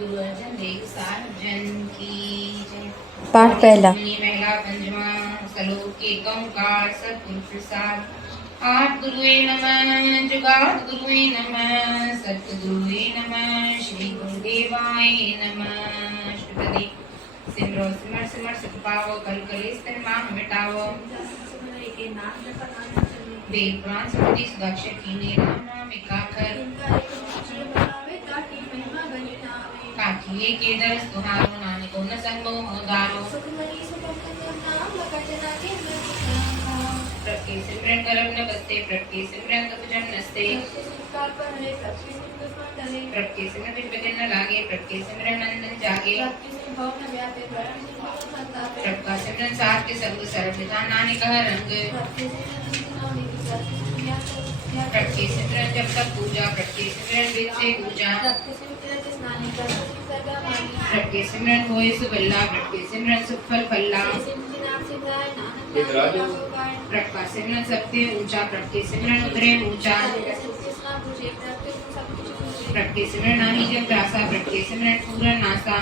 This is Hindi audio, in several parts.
गुरु अर्जन देव सार्वजन की जय। पाठ पहला। पहला पंचमा श्लोक एकंकार सतगुरु प्रसाद। आठ गुरुवे नमः, जुगाद गुरुवे नमः, सतगुरुवे नमः, श्री गुरुदेवाय नमः। अष्टपदी सिमरो सिमर सिमर सुख पावो, कल कलेश तन माह मिटावो। वेद पुराण स्मृति सुदक्ष कीने, राम नाम एकाखर। काठिए के दरस तुहारो, नानको न संगो होगारो। प्रत्ये सिमरन करब न बसते, प्रत्ये सिमरन कब जम नसते। प्रत्ये सिमरन बिन बदन न लागे, प्रत्ये सिमरन नंदन जागे। प्रभका सिमरन साथ के संग, सरब निधान नानक हर रंग। प्रत्ये सिमरन जब तक पूजा, प्रत्ये सिमरन वेद से पूजा। प्रत्ये सिमरन होए सुबल्ला, प्रत्ये सिमरन सुख फल फल्ला। प्रभका सिमरन सबसे ऊंचा, प्रत्ये सिमरन उतरे ऊंचा। प्रत्ये सिमरन नाही जब दासा, प्रत्ये सिमरन पूरन नासा।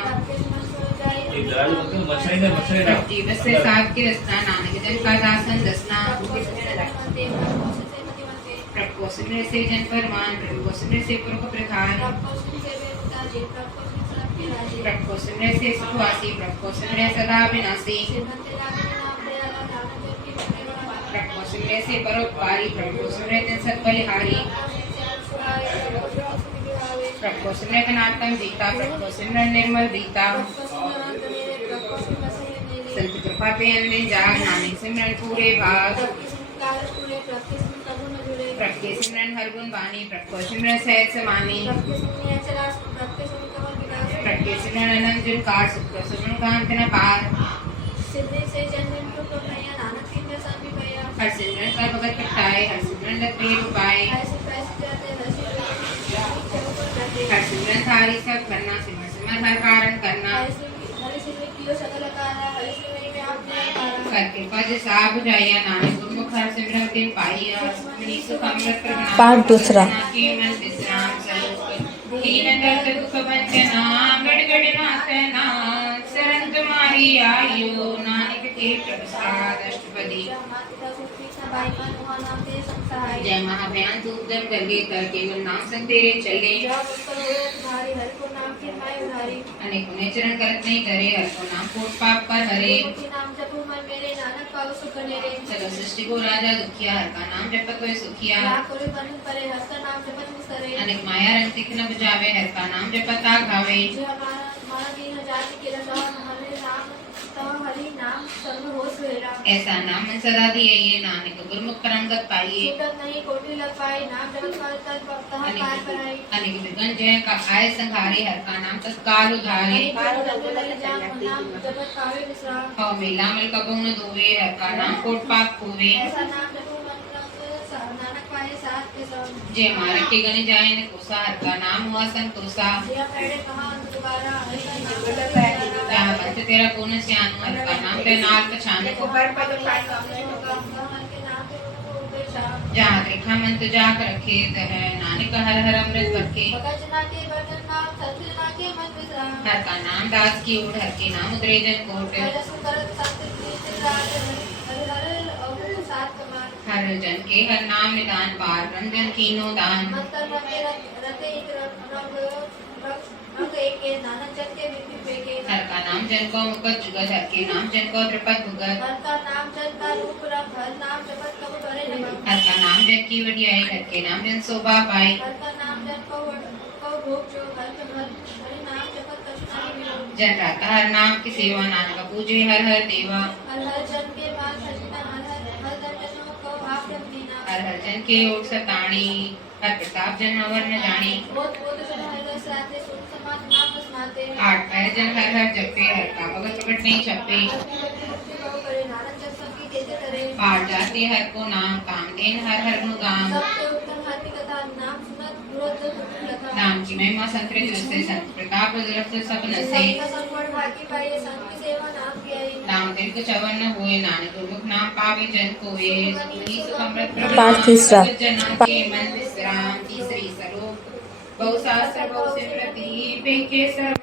प्रत्ये बस से साथ की रसना, नानक जन का दासन दसना। प्रभु सिमरन से जन परमान, प्रभु सिमरन से पुरख प्रधान। प्रभु सिमरन से सुखवासी, प्रभु सिमरन सदा विनाशी। प्रभु सिमरन से परोपकारी, प्रभु सिमरन सत बलिहारी। प्रभु सिमरन कनातम जीता, प्रभु सिमरन निर्मल बीता। संत कृपा पे अंदे जाग, नानक सिमरन पूरे भाग। प्रभु सिमरन हर गुण बानी, प्रभु सिमरन सहज समानी। प्रभु सिमरन अनंत जन कार, सुख सिमरन कांत न पार। हर सिमरन का भगत प्रगटाए, हर सिमरन लग प्रिय उपाय। हर सिमरन थारी सब करना, सिमर सिमर हर कारण करना। कर कृपा जैसा बुझाइया, नानक गुरमुख हर सिमरन तिन पाइया। मनी सुख अमृत प्रभु पाठ दूसरा। के मन विश्राम स्वरूप। हीन दर्द दुख बंजना, गड़गड़ नाथ नाथ। शरण तुम्हारी आयो, नानक के प्रसाद। अष्टपदी जय महाभयान तू उद्यम करके, कर केवल नाम संग तेरे चले। अनेक उन्हें चरण करत नहीं करे, हर को नाम कोट पाप पर हरे। चलो सृष्टि को राजा दुखिया, हर का नाम जपत होए सुखिया। अनेक माया रंग तिख न बुझावे, हर का नाम जपत आग भावे। ऐसा नाम मन सदा दिए, ये नानक गुरमुख परंगत पाइए। अनेक विघ्न जय का आय संहारे, हर का नाम तत्काल उधारे। हौ मेला मल कबहु न धोवे, हर का नाम कोट पाप खोवे। जय मारक के गण जाए न कोसा, हर का नाम हुआ संतोषा। जहाँ पंच तेरा को न स्यानु, हर का नाम ते नाल पछानु। जहाँ देखा मन तो जाक रखे, है नानक हर हर अमृत बरके। हर का नाम दास की ओर, हर के नाम उतरे जन कोट। हर जन के हर नाम निदान, पार ब्रह्म जन कीनो दान। हर का नाम जन को मुकत जुगत, हर के नाम जन को त्रिपत भुगत। हर का नाम जन की वडियाई, हर के नाम जन शोभा पाई। जन राता हर नाम की सेवा, नानक पूजे हर हर देवा। हर हर जन के ओट सताणी, हर प्रताप जन अवर न जानी। आठ पैर जन हर हर जपे, हर का भगत प्रकट नहीं छपे। पार जाते हर को नाम, काम देन हर हर गुण गाम। नाम की महिमा संतृप्त से, संत प्रताप रक्त सब नसे। नाम दिन को चवन न होए, नानक गुरमुख नाम पावे जन कोए। सुख अमृत प्रभु पाठ तीसरा। जना के मन विश्राम। तीसरी सरो बहु शास्त्र बहु सिमरति, पेके सर्व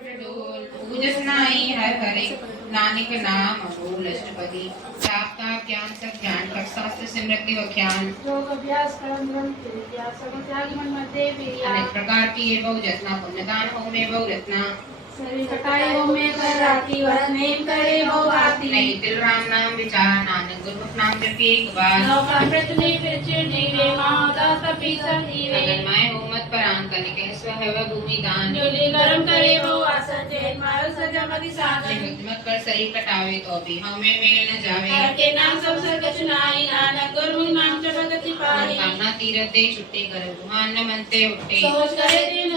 जस नाई हर हरे नानक नाम बोल अष्टपदी जाप ताप ज्ञान सब ज्ञान कर शास्त्र स्मृति व्याख्यान योग अभ्यास कर्म ब्रह्म विद्या सब त्यागी मन मध्ये विद्या अनेक प्रकार की ये बहु रत्ना पुण्यदान हो में बहु रत्ना शरीर कटाई हो में कर राती वरत नेम करे बहु आती नहीं दिल राम नाम विचार नानक गुरमुख नाम जपी एक बार नौका प्रचने फिर चिड़े माता तपी सब जीवे अगर माय हो मत परान कनिक स्व है वह भूमि दान जोली कर्म करे बहु आसन जैन मारो सजा मति साधन मत कर सही कटावे तो भी हमें मेल न जावे हर के नाम सब सर्गच नाई नानक गुरमुख नाम जपति पाई कामना तीरते छुट्टे कर गुमान न मनते उठे सोच करे दिन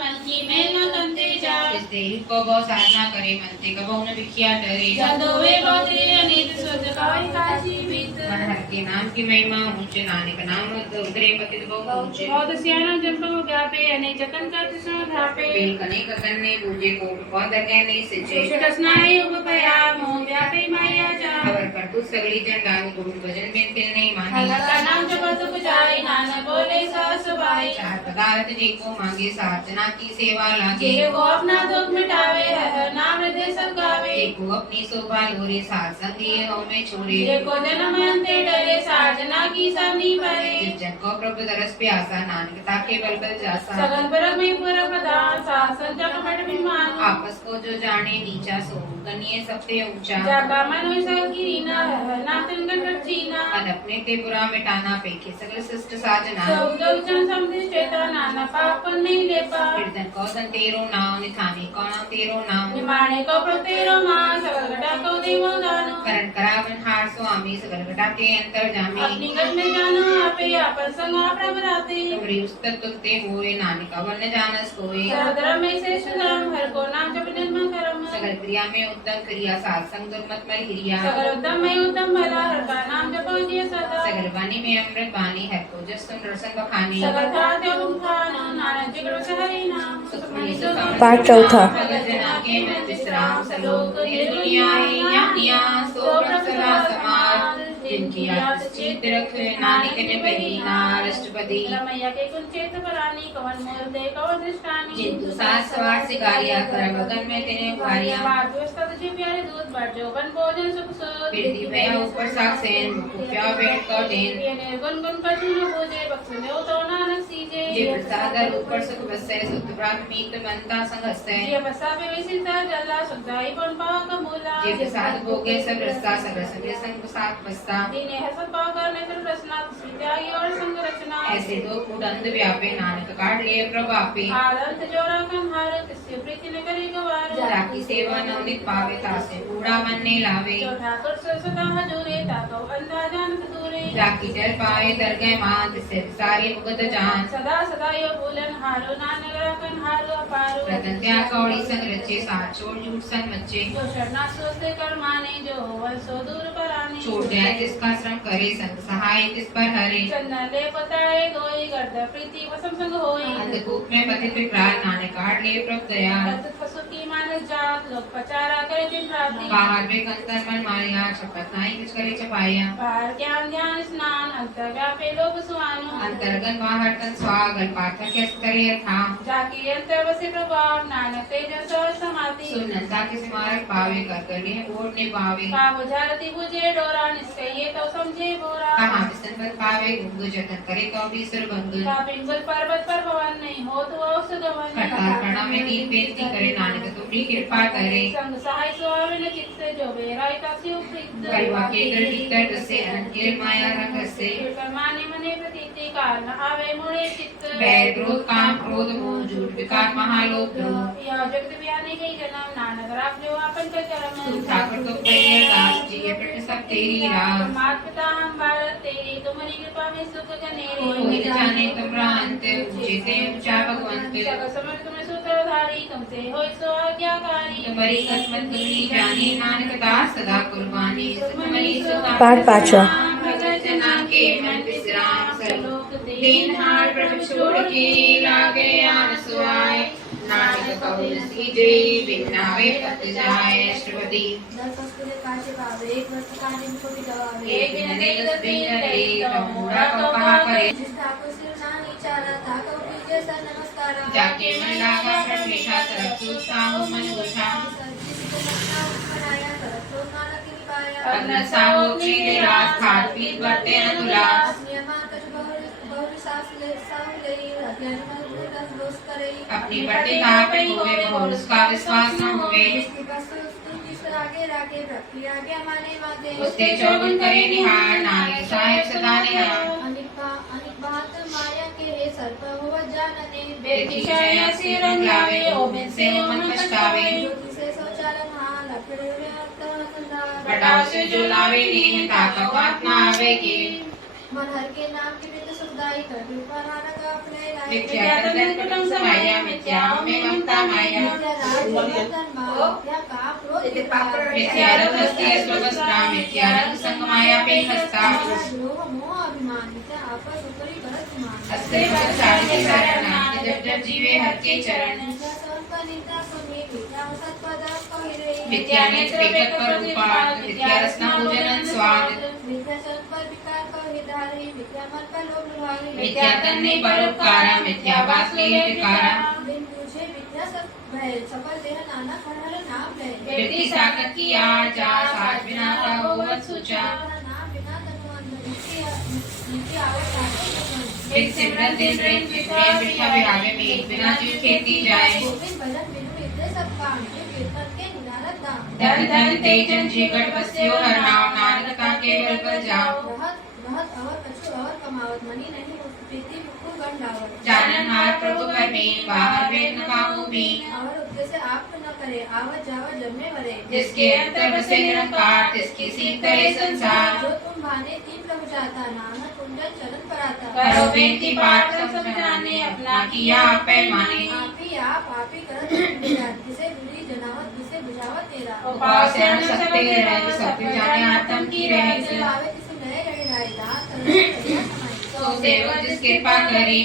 मन की मेल न कंते जा इस देह को बहु साधना करे मनते कबहु न विख्या डरे जदोवे बहुते अनित सोच काई काची बीत हर हर के नाम की महिमा ऊंचे नानक नाम उतरे पतित बहु ऊंचे बहुत सियाना जंप व्यापे अनेक जतन करते सो धापे बेल कने ककन्ने बूझे को बहुत गहने सिचे छटसनाई उपपया मोह व्यापे माया जा खबर कर तू सगली जन डाल गुरु भजन में तिल नहीं मानी हर का नाम जपत बुझाई नानक बोले सास भाई चार पदार्थ जी को मांगे साधना की सेवा लागे जे को अपना दुख मिटावे हर नाम हृदय सब गावे देखो अपनी शोभा लोरे साथ संगी हो में छोड़े जे को जन्म अंते डरे साजना की सनी परे जिस जन को प्रभु तरस प्यासा नानक ताके बल बल जासा सगल परम में पूरा प्रदान शासन जग मट विमान आपस को जो जाने नीचा सो गनिए सबसे ऊंचा जाका मन होय सकी ना ना तिनगन रचीना मन अपने ते बुरा मिटाना पेखे सगल शिष्ट साजना सब जग जन समझे चेता नाना पाप नहीं ले पा कीर्तन को सन तेरो नाम निथाने कौन तेरो नाम निमाणे को प्रतेरो मां सगल घटा को देवो दानो करण करावन हार स्वामी सगल घटा के अंतर अपनी जामी गत में जानो आपे आपन संगा प्रभ राते तुमरी उस्तत तुलते होए नानक वन जानस होए सर्वधर्म में श्रेष्ठ धर्म हर को नाम जप निर्मल कर्म सगल क्रिया में उत्तम क्रिया सात्संग दुर्मत मल हिरिया सगल उत्तम में उत्तम भला हर का नाम जपो जिय सदा सगल वाणी में अमृत वाणी है को जस सुन रसन बखानी सगल खाद्य उठानो नानक जिग्र से हरि नाम सुखमणि सुखम पाठ चौथा। भगत जना के मन विश्राम सलोक निर्दुनिया यानिया सो सदा समाज जिनकी आत्म चित रख नानक ने बहीना राष्ट्रपति रमैया के कुंचेत परानी कवन मूर्ते कवन दृष्टानी जिंतु सात सवार सिकारिया कर बगन में तेने उखारिया पाठवस्तत जी प्यारे दूध बढ़ जोबन भोजन सुख सुध कीर्ति भया ऊपर साक्षेन मुकुप्या बैठ को देन ये निर्गुण गुण कछु न पूजे बख्श देव तो नानक सीजे जे प्रसाद ऊपर सुख बसै सुत प्राथमिक मनता संगस्तै ये बसा पे विसिता जला सुधाई पण पाव कमूला जे प्रसाद भोगे सब रस्ता सब रस में संग साथ बसता दीने हसत पाव करने से प्रश्ना त्यागी और संग रचना ऐसे दो फूट अंध व्यापे नानक काट लिए प्रभापे आदंत जोरा कम हार तिस्य प्रीति न करे गवार जाकी सेवा नवनित पावे तासे कूड़ा मन ने लावे जो ठाकुर सदा हजूरे ताको अंधा जानत दूरे जाकी जल पाए दर गए मान तिसे सारे मुगत जान सदा सदा यो भूलन हारो नानक रखन हारो अपारो रतन त्या कौड़ी संग रचे साथ छोड़ झूठ संग मचे जो शरणा सोचते कर माने जो होवल सो दूर पराने छोड़ दे जिसका श्रम करे संग सहाय तिस पर हरे चंदन ले पताए गोई गर्द प्रीति वसम संग होई अंधकूप में पतित विकराल नानक काट लिए प्रभ दयाल रत फसुकी मानस जात लोग पचारा करे दिन राति बाहर में कंकर मन मारिया शपथ नाई कुछ करे चपाया बाहर ज्ञान ध्यान स्नान अंतर व्यापे लोभ सुहानो अंतर्गन बाहर तन स्वागल पाठक कैस करे था जाकी अंतर वसे प्रभाव नानक तेजस और समाधि सुनता किस मार्ग पावे कर लिए ओढ़ ने पावे का बुझारती बुझे डोरा निस्कइये तो समझे बोरा कहाँ विसन पर पावे गुंग जतन करे तो भी सुरभंग का पिंगल पर्वत पर भवन नहीं हो तो औसगवन करतार प्रणाम में दीन बेनती करे नानक तुमरी कृपा करे संग सहाय स्वामिन चित्त से जो बेराय तासी उपृत परिवा के कर भीतर दसे अनकिर माया रंग से माने मने प्रतीति कारण आवे मुड़े चित्त बैर क्रोध काम क्रोध मोह झूठ विकार महालोभ द्रोह या जगत व्याने गई जन्म नानक राख जो आपन के चरण ठाकुर तो प्रिय दास जी ये प्रति सब तेरी राह मात पिता हम भारत तेरी तुम्हारी कृपा में सुख जनेरे कोई न जाने तुमरा अंत ऊंचे से ऊंचा भगवंत जग समर्थ तुम्हें सूत्रधारी तुमसे होय सो आज्ञाकारी तुम्हारी किस्मत तुम्ही जाने नानक दास सदा कुर्बानी तुम्हारी सुधा पाठ पांचवा। भगत जना के मन विश्राम सलोक दीन हार प्रभु छोड़ के लागे आन सुआय नानक कौल सीजे बिनावे पत जाए अष्टपदी एक दिन ने 10 दिन ले तो मोरा को कहा करे ठाकुर सिर नानी चारा था कौड़ी जैसा नमस्कार उतारा जाके मन लागा प्रवेशा तरफ उत्साह मन गोठा अग्न साहु पीले रात खाट पीत बरते न तुलास अपनी बटे कहा पे होए और उसका विश्वास न होवे उसके चौगुन करे निहार नानक साहेब सदा निहार बेटी जया से रंग लावे ओबिन से मन पछतावे बटाव से जो लावे नीम ताका बात ना आवे की मन हर के नाम के बिंद सुखदाई कर रूपा नानक अपने लाए विद्या तन कुटुंब समाया मिथ्याओं में ममता माया मिथ्या रथ हस्ती स्वस्ता मिथ्या रंग संग माया पे हस्ता हस्ते पर सारी के सारण जब जब जीवे हर के चरण विद्या नेत्र बेकत पर उपात विद्या रसना भोजन स्वाद विद्या तन्ने परोपकारा मिथ्या वासले विकारा व्यक्ति सागर की आजा साज बिना का होवत सोचा एक सिमरन दिन रही विद्या बिठा बिहावे में बिना जीव खेती जाए धन धन तेजन जीकट बस्यो हर नाम नानकता के बल पर जाओ जानन हार प्रभु पर में बाहर वेद न काहू भी जिसके अंतर बसे निरंकार तिसकी सीत करे संसार करो बेनती पाठ सब समझाने अपना किया आप पैमाने उपास सकते रह सत्य जाने आत्म की रहस्य तो सेवक जिस कृपा करी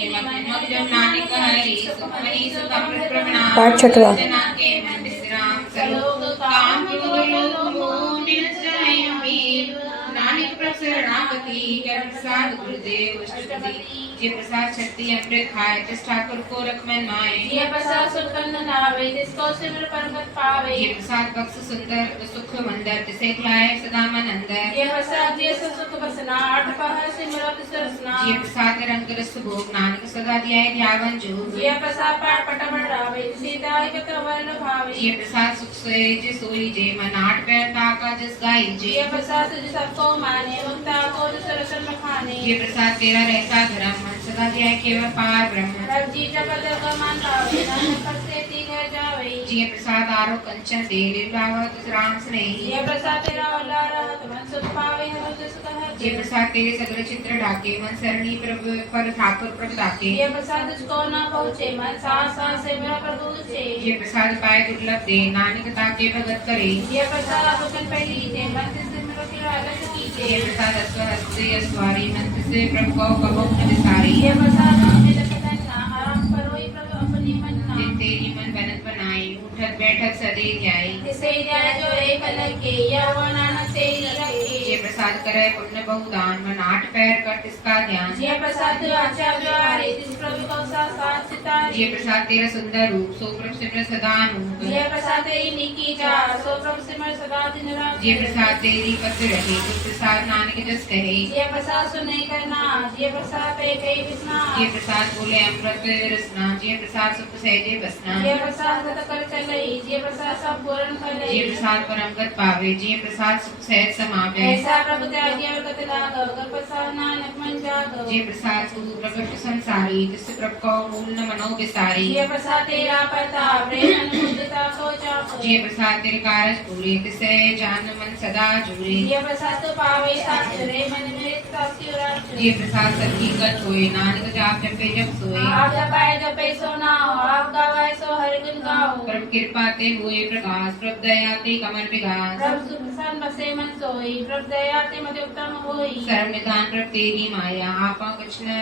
जब नानक हरि सुखमनी सुख अमृत प्रणाम पाठ छठवां। जना के मन विश्राम सलोक काम लोक मोह मिल जाए अमीर नानक प्रसरणापति कर प्रसाद गुरुदेव अष्टपति जे प्रसाद शक्ति अमृत खाए जिस ठाकुर को रखमन माए ये प्रसाद सुकंद नावे जिसको सिमर परमत पावे ये प्रसाद बख्श सुंदर सुख मंदर तिसे खिलाए सदा मन अंदर ये प्रसाद ये सुख बसना आठ पहर सिमरत सरसना ये प्रसाद रंग रस भोग नानक सदा दिया ध्यावन जो ये प्रसाद पाठ पट बढ़ावे सीता एक वर्ण भावे ये प्रसाद सुख से जे सोई जे मन आठ पैर ताका जिस गाई जे ये प्रसाद जो सबको माने मुक्ता को जो सरसन खाने ये प्रसाद तेरा रहता धर्म मन सदा दिया केवल पार ब्रह्म रब जी जगत का मान पावे नानक से ती घर जावे ये प्रसाद आरो कंचन दे लीलावत राम स्नेही ये प्रसाद तेरा ओला रहत मन सुख पावे हम जो सुख है ये प्रसाद तेरे सगले चित्र ढाके मन सरणी प्रभु पर ठाकुर प्रभु ताके ये प्रसाद तुझको न पहुँचे मन सांस सांस से मेरा प्रभु तुझे ये प्रसाद पाए दुर्लभ दे नानक ताके भगत करे ये प्रसाद आपकन पहली दे मन से मेरा किरालत कीजे ये प्रसाद अस्व हस्ते अस्वारी मंत्र से प्रभु को कबो न विसारी ये प्रसाद हमें लखना आराम करो ये प्रभु अपनी मन ना जिन तेरी मन बनत बनाई उठत बैठक सदे ध्याई जिसे जाए जो एक अलग के या वो नानक तेरी रखे ये प्रसाद करे पुण्य बहुदान मन आठ पैर कर तिसका ध्यान ये प्रसाद आचा द्वारे जिस प्रभु को साथ सितारे ये प्रसाद तेरा सुंदर रूप सो प्रभु सिमर सदा अनूप ये प्रसाद तेरी निकी जा सो प्रभु सिमर सदा दिन रात ये प्रसाद तेरी पत्र रहे गुर प्रसाद नानक जस कहे ये प्रसाद सुने करना ये प्रसाद पे कई विस्ना ये प्रसाद बोले अमृत रसना ये प्रसाद सुख सहजे बसना ये प्रसाद सत कर चलई ये प्रसाद सब पूर्ण कर ये प्रसाद परमगत पावे ये प्रसाद सुख सहज समावे ऐसा प्रभु त्यागी और गत लाग अगर प्रसाद नानक मन जाग ये प्रसाद तू प्रकट संसारी जिस प्रभु को मूल न मनो विसारी ये प्रसाद तेरा प्रताप प्रेम अनुमुदिता को जाप ये प्रसाद तेरे कारज पूरे तिसे जान मन सदा जुड़े ये प्रसाद तो पावे सासुरे मन में सासी राज ये प्रसाद सतहीकत होए नानक जाप जपे जप सोए आप जपाए जपे सो नाओ आप गावाए सो हरि गुण गाओ प्रभु कृपा ते हुए प्रकाश प्रभु दया ते कमल विकास प्रभु सुख प्रसन्न बसे मन सोई प्रभु दया ते मति उत्तम होई सर्व निदान प्रभु तेरी माया आपा कुछ न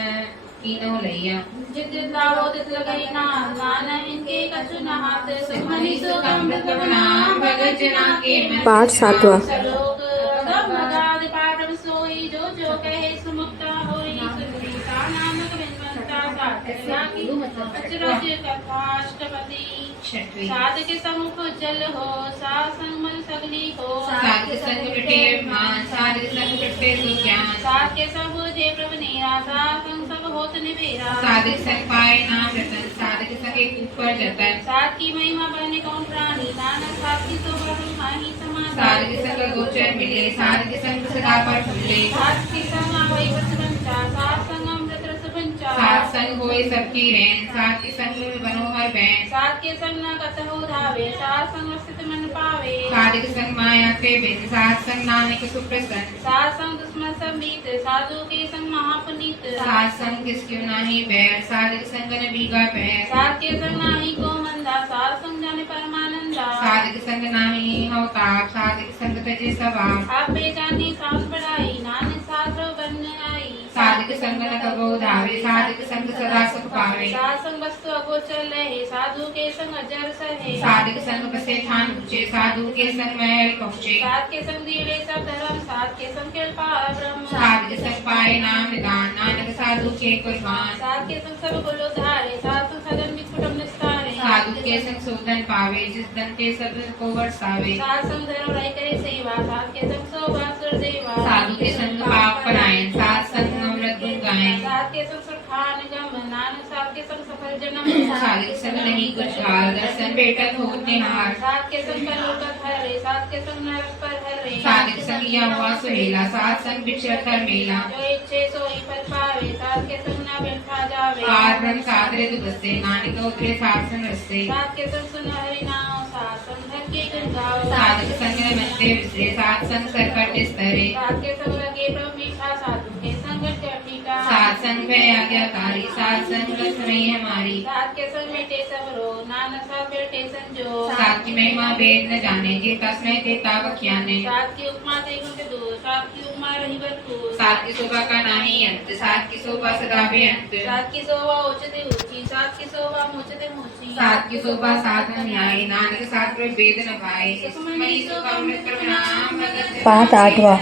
कीनो लैया जित जित लावो तित लगई ना नान इनके कछु न हाथ सुखमनी सुख अमृत प्रणाम भगत जना के मन पाठ सातवां। सलोक अगम अगाध पाठ सोई जो जो कहे सुमुक्ता होई सुखी सा नानक बिनवंता साथ अचरज कथाष्टपदी छठवीं साध के समुख जल हो सासंग मन सगली हो साध के संग कटे मान साध के संग कटे सो ज्ञान साध के सब जे प्रभु नेरा सासंग सब होत निबेरा साध के संग पाए नाम रतन साध के संग एक ऊपर जतन साध की महिमा बने कौन प्राणी नानक साध की शोभा ब्रह्माही समान साध के संग गोचर मिले साध के संग सदा पर फूले साध के संग आवई वस पंचा साध संग अमृत रस पंचा साध संग होए सबकी रैन साध के संग में बनोहर बैन साध के संग न कतहु धावे साध संग स्थित मन पावे साध के संग माया के बिन साध संग नानक सुप्रसन्न साध संग दुश्मन संबीत साधु के संग महापुनीत साध संग किसक्यों नाही बैर साध के संग न बीगा पैर साध के संग नाही को मंदा साध संग जाने परमानंदा साध के संग नाही हव ताप साध के संग तजे सवाब आप बेजानी सांस बढ़ाई नानक साध बन आई साध के संग न कबो धावे साध के संग सदा सुख पावे साध संग वस्तु अगोचर लहे साधु के संग अजर सहे साध के संग बसे ठान ऊंचे साधु के संग महल पहुँचे साध के संग दीड़े सब धर्म साध के संग कृपा ब्रह्म साध के संग पाए नाम निदान नानक साधु के कुर्बान साध के संग सब गुलो धारे साधु सदन में कुटुंब निस्तारे साधु के संग सोधन पावे जिस धन के सब को बरसावे साध संग धर्म रही करे सेवा साध के संग शोभा सुर देवा साधु के संग पाप परायण साध संग अमृत गुण गायन साध के संग सुखान गम नानक साध के संग सफल जन्म साध के संग नहीं कुछ हाल दर्शन बेटक होत निहार साध के संग कलोकत हरे साध के संग नरक पर हरे साध के संग या हुआ सुहेला साध संग बिछड़ कर मेला जो इच्छे सोई पर पावे साध के संग न बैठा जावे पार ब्रह्म साध रे दुबस्ते नानक उतरे साध संग रस्ते साध के संग सुन हरि नाम साध संग धर के गुण गाओ साध के संग न मत्ते विसरे साध संग सरकट स्तरे साध के संग लगे प्रभु मीठा साधु के संग टीका साध संग भय आज्ञाकारी साध संग रस नहीं हमारी साध के संग मिटे सब रो नानक साध बैठे संजो साध की महिमा वेद न जाने जे तस्मय तेता बख्याने साध की उपमा ते गुण दो साध की उपमा रही भरपूर साध की शोभा का नाही अंत साध की शोभा सदा बेअंत साध की शोभा उच्चते ऊंची साध की शोभा मुचते मुची साध की शोभा साध न न्याय नानक साध पर वेद न पाए सुखमणि सुखामृत प्रणाम भगत पाठ आठवां।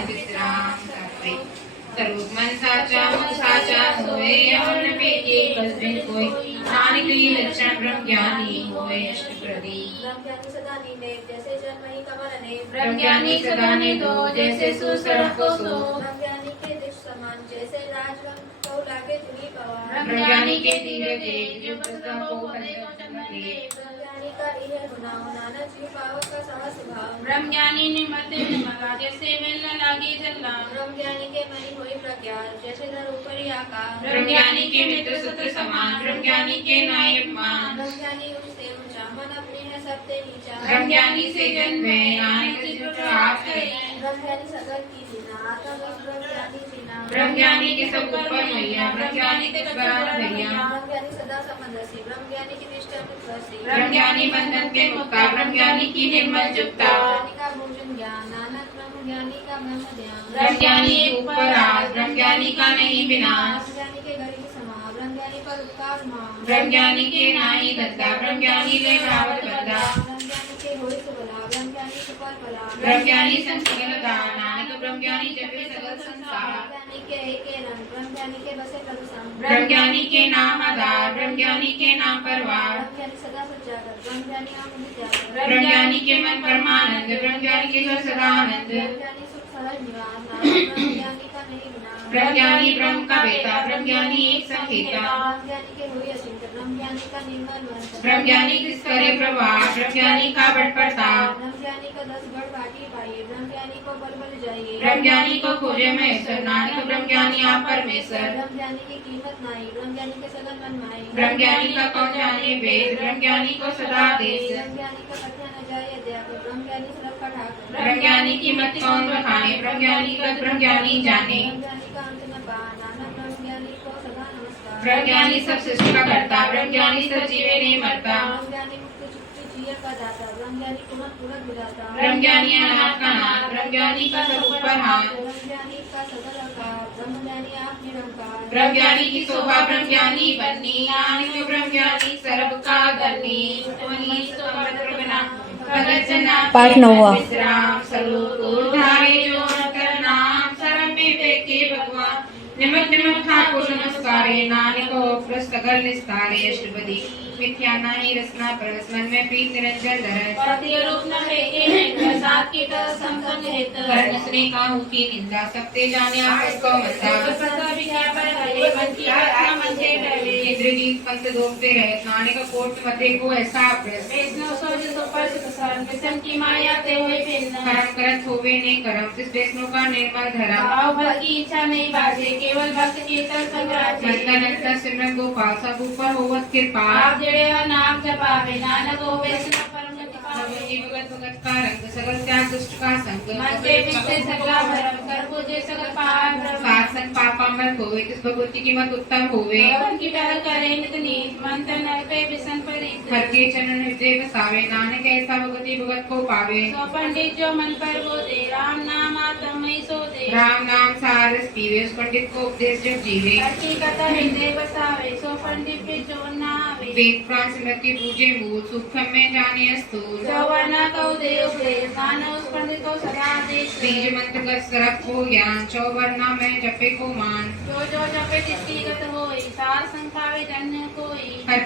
सर्वोत मन साचा मुख साचा सोए और न पेटे बस बिन कोई नानक ही लक्षण ब्रह्म ज्ञानी होए अष्टप्रदी ब्रह्मज्ञानी सदा नीने जैसे जन्महि कमल ने ब्रह्मज्ञानी सदा ने दो जैसे सुसर को सो ब्रह्मज्ञानी के दिश समान जैसे राजवन को लागे धुनी पवन ब्रह्मज्ञानी के धीरे दे जो पुस्तक को देखो चंदन देव ब्रह्मज्ञानी का यह गुनाह नाना जीव पावक का सहस भाव ब्रह्मज्ञानी ने मते मगा जैसे वेल न लागे जल्ला ब्रह्मज्ञानी के मणि हुई प्रज्ञा जैसे धर ऊपरी आकाश ब्रह्मज्ञानी के मित्र सूत्र समान ब्रह्मज्ञानी के नाय अपमान ब्रह्मज्ञानी उनसे ऊंचा मन अपने है सबसे नीचा ब्रह्मज्ञानी से जन्म है नानक जो आप है ब्रह्मज्ञानी सगल की जीना आत्मा ब्रह्मज्ञानी जीना ब्रह्मज्ञानी के सब ऊपर मैया ब्रह्मज्ञानी के बराबर भैया ब्रह्मज्ञानी सदा समंदसी ब्रह्मज्ञानी की निष्ठा विश्वासी ब्रह्मज्ञानी बंधन के मुक्ता ब्रह्मज्ञानी की निर्मल चुपता ब्रह्मज्ञानी का भोजन ज्ञान नानक ब्रह्मज्ञानी का ब्रह्म ध्यान ब्रह्मज्ञानी ऊपर आज ब्रह्मज्ञानी का नहीं विनाश ब्रह्मज्ञानी के घर की समा ब्रह्मज्ञानी पर उपकार मा ब्रह्मज्ञानी के नाही दत्ता ब्रह्मज्ञानी ले रावत बंदा ब्रह्मज्ञानी के होई सुबला ब्रह्मज्ञानी सुपर बला ब्रह्मज्ञानी संग सगल दान नानक ब्रह्मज्ञानी जपे सगल संसार ब्रह्मज्ञानी के एक रंग ब्रह्मज्ञानी के बसे प्रभु संग ब्रह्मज्ञानी के नाम आधार ब्रह्मज्ञानी के नाम परवार ब्रह्मज्ञानी सदा सच्चाकर ब्रह्मज्ञानी आम विद्याकर ब्रह्मज्ञानी के मन परमानंद ब्रह्मज्ञानी के घर सदा आनंद ब्रह्मज्ञानी सुख सहज निवास नानक ब्रह्मज्ञानी का नहीं विनाश ब्रह्मज्ञानी ब्रह्म का बेटा ब्रह्मज्ञानी एक संहिता ब्रह्मज्ञानी के होई अचिंत ब्रह्मज्ञानी का निर्मल मन ब्रह्मज्ञानी किस करे प्रभाव ब्रह्मज्ञानी का बड़ प्रताप ब्रह्मज्ञानी का 10 गढ़ बाटी पाइए ब्रह्मज्ञानी को बल बल जाइए ब्रह्मज्ञानी को खोजे महेश्वर नानक ब्रह्मज्ञानी आप परमेश्वर ब्रह्मज्ञानी की कीमत नाई ब्रह्मज्ञानी के सगल मन माई ब्रह्मज्ञानी का कौन जाने वेद ब्रह्मज्ञानी को सदा देश ब्रह्मज्ञानी का कथन न जाए अध्यापक ब्रह्मज्ञानी सर्व का ठाकुर ब्रह्मज्ञानी की मत कौन बखाने ब्रह्मज्ञानी का ब्रह्मज्ञानी जाने ब्रह्मज्ञानी का अंत न पा नानक ब्रह्मज्ञानी को सदा नमस्कार ब्रह्मज्ञानी सब सृष्टि का करता ब्रह्मज्ञानी सब जीवे नहीं मरता ब्रह्मज्ञानी मुक्त चुक्ति जिय का दाता ब्रह्मज्ञानी पुनः पूरक विधाता ब्रह्मज्ञानी अनाथ का नाथ ब्रह्मज्ञानी का सब ऊपर हाथ ब्रह्मज्ञानी का सगल आकार ब्रह्मज्ञानी आप निरंकार ब्रह्मज्ञानी की शोभा ब्रह्मज्ञानी बन्नी नानक ब्रह्मज्ञानी सर्व का धनी वही शोभा प्रभना भगत जना पाठ नौवां। विश्राम स्वरूप उद्धारे जो न कर नाम शरण में फेंके भगवान निमक मध्यम ठाकुर नमस्कारे नानक प्रस्तगल निस्तारे अष्टपदी मिथ्या नाही रसना परस मन में प्रीत निरंजन धर पति रूप न लेके हैं प्रसाद की तर संसंग हेत कर्ण सुने काहू की निंदा सबते जाने आपस को मता प्रसाद विज्ञापन हरे मन की आत्मा मन के पहले इंद्रजीत पंथ दोपते रहे नानक कोट मते को ऐसा प्रस वैष्णव सोच सुपर सुखसान विषम की माया ते हुए भिन्न करम करत होवे ने करम तिस वैष्णव का निर्मल धरा भाव फल की इच्छा नहीं बाजे केवल भक्त कीर्तन संग राजे मंथन अंतर सिमरन गोपाल सब ऊपर होवत कृपा आप जड़े नाम जपावे नानक हो वैष्णव परम गति पावे भगत भगत का रंग सगल त्याग दुष्ट का संग मन के विषय सगला भरम कर पूजे सगल पार ब्रह्म सात संग पापा मत होवे तिस भगवती की मत उत्तम होवे भगवान की टहल करे नित नीत मंत्र नर पे विसन परित हर के चरण हृदय बसावे नानक ऐसा भगवती भगत को पावे सो पंडित जो मन पर वो दे राम नाम आत्मय सो दे राम नाम सारस पीवे उस पंडित को उपदेश जब जीवे हरकी कथा हृदय बसावे सो पंडित पे जो न आवे वेद पुराण स्मृति पूजे मूल सूक्ष्म में जाने स्थूल चौवर्णा कौ देव प्रेम मानो उस पंडित को सदा देश बीज मंत्र का सरप को ज्ञान चौवर्णा में जपे को मान जो जपे जिसकी गत होई सार संखावे जन्य कोई कर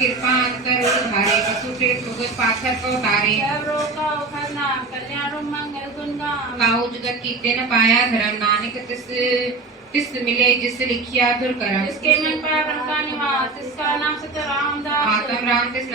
कृपा अंतर उधारे पशु प्रेत भगत पाथर को तारे सब रोग का उखर नाम कल्याण मंगल गुण गाम काऊ जगत कीते न पाया धर्म नानक तिस मिले जिस लिखिया दुर्करम जिसके मन पर ब्रह्म का निवास जिसका नाम सत्य रामदास आत्म राम तिस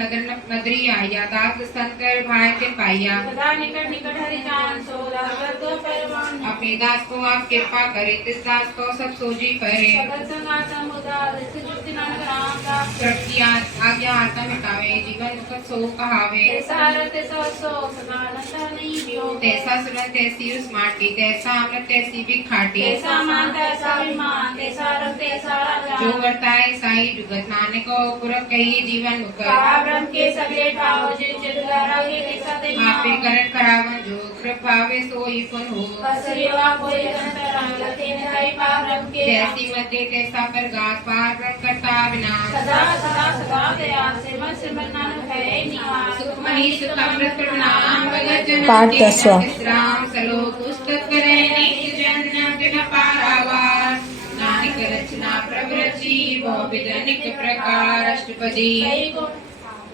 नगरी आया दास संकर भाई के पाया सदा निकट निकट हरि जान सो रागर दो परवान अपने दास को आप कृपा करे तिस दास को सब सोजी करे सगल संगातम उदार सिद्धि नानक रामदास प्रति आज्ञा आत्म मिटावे जीवन दुखत सो कहावे ऐसा रते सो सो सदा नता नहीं वियोग तैसा सुनत तैसी उस माटी तैसा अमृत तैसी भी खाटी ऐसा मानता ऐसा विमान ऐसा रक्त ऐसा राजा जो वर्ताए साई जुगत नानक पुरख कही जीवन मुकर ब्रह्म के सगले भाव जिन चितलारा के ऐसा ते आपे करण करावन जो कृपावे सोई पुन हो सेवा कोई अंतरांग लखे नहीं ब्रह्म के जैसी मते तैसा पर गास पार ब्रह्म करता विनाश सदा सदा सदा दया से मन से मन नानक है निवास सुखमणि सुख अमृत प्रणाम भगत जन पाठ 10वां। राम सलोक पुस्तक करे निज जन बिन पारावार नानक रचना प्रभु रची बहु विध अनेक प्रकार अष्टपदी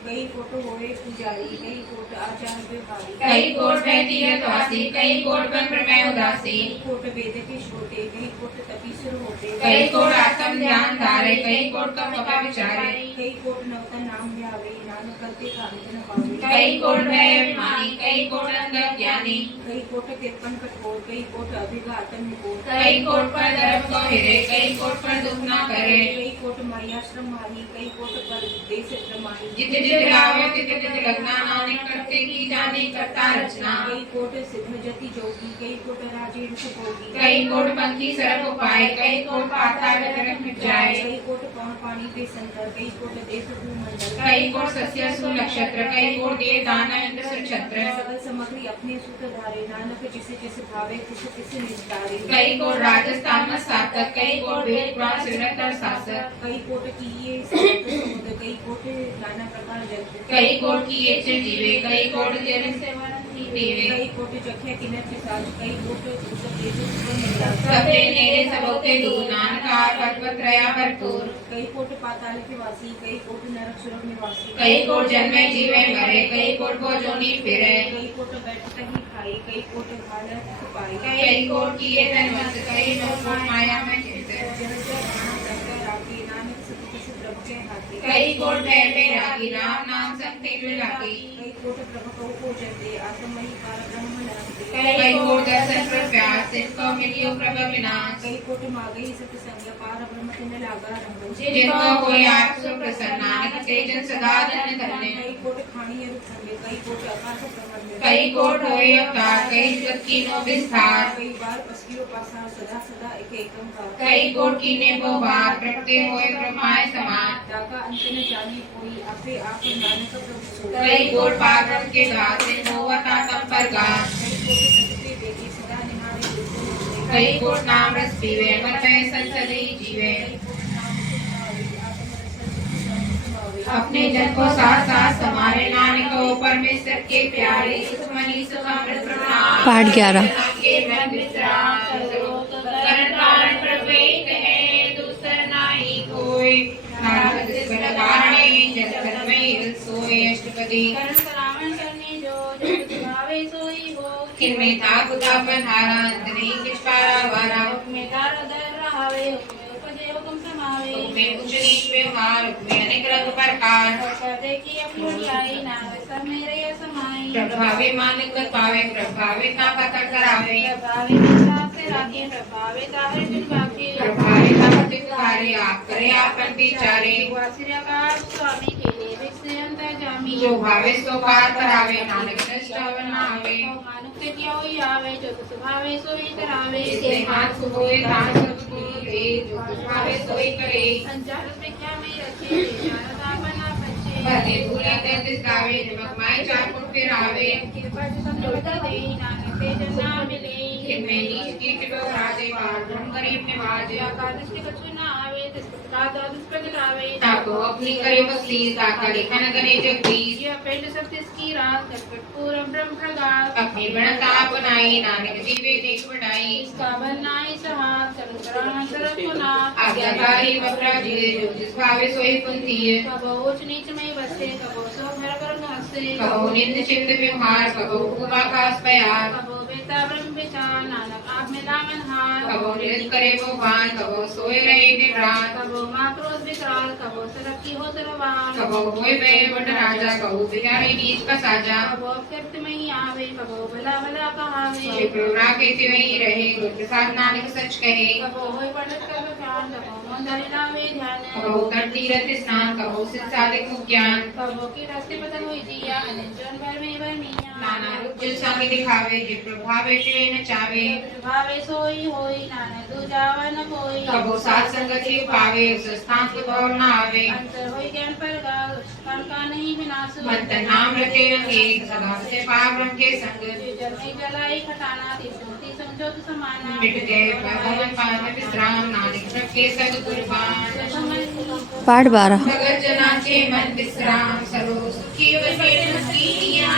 कई कोट होए पुजारी कई कोट आचार्य व्यवहारी कई कोट है तीर्थवासी कई कोट बन प्रमेय उदासी कोट वेद के श्रोते कई कोट तपीसुर होते कई कोट आत्म ध्यान धारे कई कोट कम कपा विचारे कई कोट नवता नाम ध्यावे नानक करते कामित न पावे कई कोट है अभिमानी कई कोट अंध ज्ञानी कई कोट कृपन कठोर कई कोट अभिघातन निपुण कई कोट पर धर्म को हिरे कई कोट पर दुख न करे कई कोट मायाश्रम माही कई कोट पर देश प्रमाणी जित जित लावे तित तित लगना नानक करते की जाने करता रचना कई कोट सिद्ध जति जोगी कई कोट राजे रुख भोगी कई कोट पंखी सरक उपाय कई कोट पाताल नरक मिट जाए कई कोट पौन पानी पे संतर कई कोट देश भूमंडल कई कोट सस्य सु नक्षत्र कई कोट देव दान इंद्र सुक्षत्र सकल सामग्री अपने सुत धारे नानक जिसे जिसे भावे तिसे तिसे निस्तारे कई कोट राजस्थान में सातक कई कोट वेद पुराण सिमरत और शासक कई कोट किए समुद्र कई कोट नाना प्रकार जल कई कोट की एक से जीवे कई कोट जन सेवन देवे कई कोट चखे किन्नर पिशाच कई कोट उपदेश सुपर मिला सबे नेरे सबोते दू नानकार पद त्रया भरपूर कई कोट पाताल के वासी कई कोट नरक सुरग निवासी कई कोट जन्मे जीवे मरे कई कोट भोजोनी फिरे कई कोट बैठत ही खाई कई कोट खालत पाई कई कोट किए धनवंत कई नौ कोट माया में चित जन जन राम करके राखी नानक सब किस प्रभु के हाथी कई कोट भय में रागी राम नाम संकट में लागी कई कोट प्रभु को जयते आत्मयी पार ब्रह्म नरकते कई कोट दर्शन प्रत्यास जिनको मिलियो प्रभु विनाश कई कोट मागई सत्संग पार ब्रह्म तिन लागा रंग जिनको कोई आप सो प्रसन्न नानक तेजन सदा धन्य धन्य कई कोट खाणी अरु खंगे कई कोट आकाश ब्रह्म कई कोट होए अवतार कई जगत की नो विस्तार कई बार पसकियो पासा सदा सदा एक एकम का कई कोट कीने को बार प्रगटे होए ब्रह्माय समान दाका अंत न जाने कोई आपे आप नानक प्रभु सो कई कोट पावन के दास होवता तम पर गास कई कोट सत्य देखे सदा निहारे दुर्गुण कई कोट नाम रस पीवे अमर में संसदी जीवे अपने जन को साथ साथ समारे नानक को परमेश्वर के प्यारे सुखमणि सुख अमृत प्रणाम पाठ 11। के ब्रह्म विश्राम करण कारण प्रभु एक है अष्टपदी करण करावन करने जो कुछ भावे सोई हो किनमें था खुदा पधारा अंत नहीं किछ पारा वारा हुक्मे दार दर रहावे हुक्मे उपजे हुक्म समावे में उच्च नीच व्यवहार में अनेक रंग प्रकार ऐसा देखी अपनी बड़ाई ना वैसा मेरे असमाई प्रभावे मानिक पावे प्रभावे ताकत करावे प्रभावे हिसाब से राखे प्रभावे ताहर बिन बाकी प्रभावे ताकत कार्य आप करे आपन विचारे वासिरकार स्वामी के लिए विकसे अंतर जामी जो भावे सो पार करावे नानक दृष्ट बनावे मानुक से क्या हुई आवे जो कुछ भावे सो ही करावे जिसने हाथ होए दान सब ले जो कुछ भावे सोई करे संचार विख्या में रखे जानता बना बच्चे भले भूले ते दिसगावे नमक माय चार फुट फिरावे कृपा से समझ दे नानक ते जना मिले किनमें नीच की किलो राजे पार ब्रह्म गरीब निवाजे आकाश के कछु ना आवे तिस का दादुस पर लावे ताको अपनी करे बसली ताका लेखा न करे जगदीश ये पेट सब तिसकी रात कटकट पूरम ब्रह्म प्रगात अपनी बनता बनाई नानक जीवे देख बढ़ाई इसका बनाई सहात चरण तरफ पुना आज्ञाकारी बकरा जिले जो जिस भावे सोई कुंती है कबो उच्च नीच में बसे कबो सो भर कर हंसे कहो निंद चिंत व्यवहार कहो उपाकाश प्यार कबो बेता ब्रह्म विचार नानक आप में दामन हार कहो निरत करे वो भान कहो सोए रहे दिन रात कबो माँ क्रोध विकराल कबो सरक की हो तरवान कहो होए बैर बड़ राजा कहो बिहारी नीच का साजा कबो कृत में ही आवे कबो भला भला कहावे शिवरा कहते वही रहे गुरु प्रसाद नानक सच कहे कबो होय पंडित कर ज्ञान कबो मन धरि लावे ध्यान कहो कर तीरथ स्नान कहो सिद्ध साधिक ज्ञान कबो की रास्ते पतन हुई जिया अनंजन भर में बनिया नाना रूप जिल संग दिखावे जित प्रभावे तिवे न चावे भावे सोई होई नानक दूजावा न कोई कबो सात संगत ही पावे उस स्थान को दौड़ न आवे अंतर होई ज्ञान पर काम का नहीं विनाश मंत्र नाम रखे रंगे सदा से पाप ब्रह्म के संग जल में जलाई खटाना तिसोती संजोत समाना मिट गए भगवान पाद विश्राम नानक रखे सद कुर्बान पाठ 12 भगत जना के मन विश्राम सर्व सुखी वसे मसीहा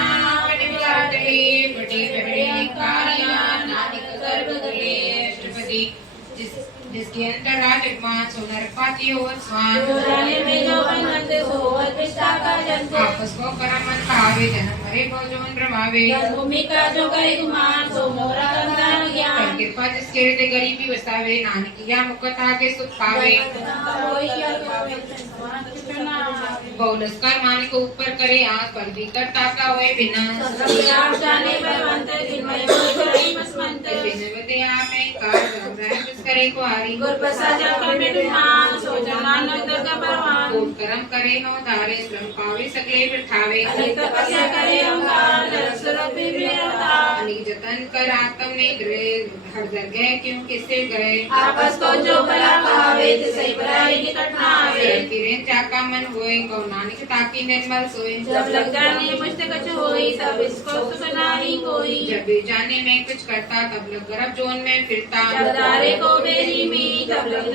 बड़े बिलाटले बड़े बड़े कारिया नानक गर्भ गले अष्टपदी जिसके अंतर राजक मान सोनर पाती हो स्वान जाने में जो बनत सो अतिष्ठा का जंतु आपस को करमन पावे जन्म मरे भोजन रमावे भूमि का जो करे गुमान सो मोरा कंदान कर ज्ञान कृपा जिसके हृदय गरीबी वसावे नानक या मुकता के सुख पावे बहुलस कर मान को ऊपर करे आस पर भी करता का होए बिना जाने पर मंत्र किन्मय कोई करे मस्मंत बिनवते आपे कार राम जिस करे को हारी गुर प्रसाद कमे दुमान सो जनान दर का परवान खूब कर्म करे नो धारे श्रम पावे सकले बिठावे अनेक तपस्या करे ओंकार नरसुर विरवतार अनेक जतन कर आत्म ने गृह हर जगह क्यों किससे गए आपस को जो भला कहावे तिसई भलाई निकट ना आवे किरण चाका मन होए को नानक ताकी निर्मल सोए जब लग जाने मुझ ते कछु होई सब इसको सुख नाही कोई जब भी जाने में कुछ करता तब लग गर्भ जोन में फिरता जब दारे को बेरी में तब लग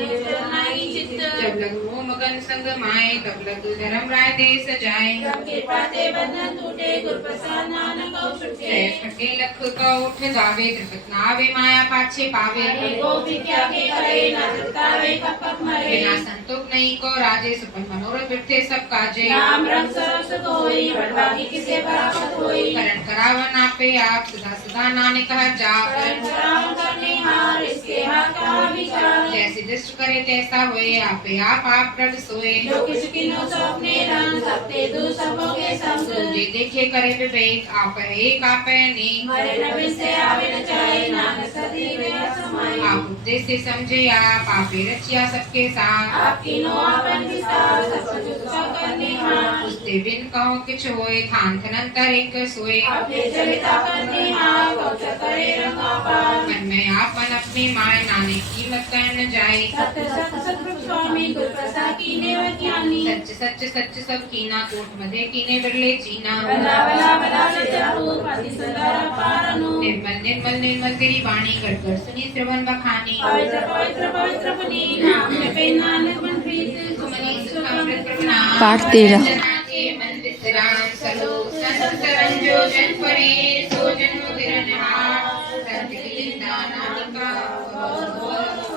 नाही चित्त जब लग मोह मगन संग माए तब लग धर्म राय दे सजाए जब कृपा ते बंधन टूटे गुर प्रसाद नानक को छुटे खटे लख का उठ जावे त्रिपत नावे माया पाछे पावे को विद्या के करे ना तत्कावे कप कप मरे बिना संतोष नहीं को राजे सुपन मनोरथ बिरथे सब काजे नाम रंग सरस कोई बड़भागी किसे परापत होई करण करावन आपे आप सदा सदा नानक हर जाप राम करने हार इसके हाथ का विचार जैसे दृष्ट करे तैसा होए आपे आप प्रद सोए जो किस किनो सपने रंग सपने दो सबों के संग जे देखे करे विवेक आप एक आप अनेक मरे नबी से आवे न चाहे नानक सदी वे समाई आप उपदेश से समझे आप आपे रचिया सबके साथ आपकी नो आपन विस्तार सब कुछ उत्सव करने हार उसते बिन कहो किछ होए थान थनंतर एक सोए अपने चरिता करने हार कौचर करे रंगा पार मन में आप मन अपनी माय नानक की मत कहन जाए सत्य सत्य सत्य स्वामी गुर प्रसाद की नेव ज्ञानी सच सच सच सब कीना कोट मधे कीने बिरले चीना भला भला भला जहू पति सुंदर पारनु निर्मल निर्मल निर्मल तेरी वाणी गढ़ गढ़ सुनी श्रवण बखानी पवित्र पवित्र पवित्र पुनी नाम जपे नानक बन प्रीत सुमनी सुख अमृत प्रणाम पाठ 13 जना के मन विश्राम सलो संत सरन जो जन परे सो जन मुदिरन हार संत की निंदा नानका बहुत बहुत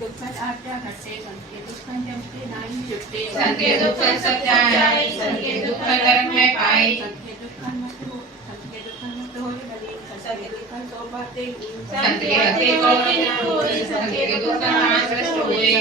दुःखन आट्या घटे संत के दुःखन जमते नाही जुटे संत के दुःखन सब जाए संत के दुःखन नरक में पाए संत के दुःखन मत हो संत के दुःखन मत हो बली संत के दुःखन तो बातें संत के हते को संत के दुःखन नाश नष्ट हुए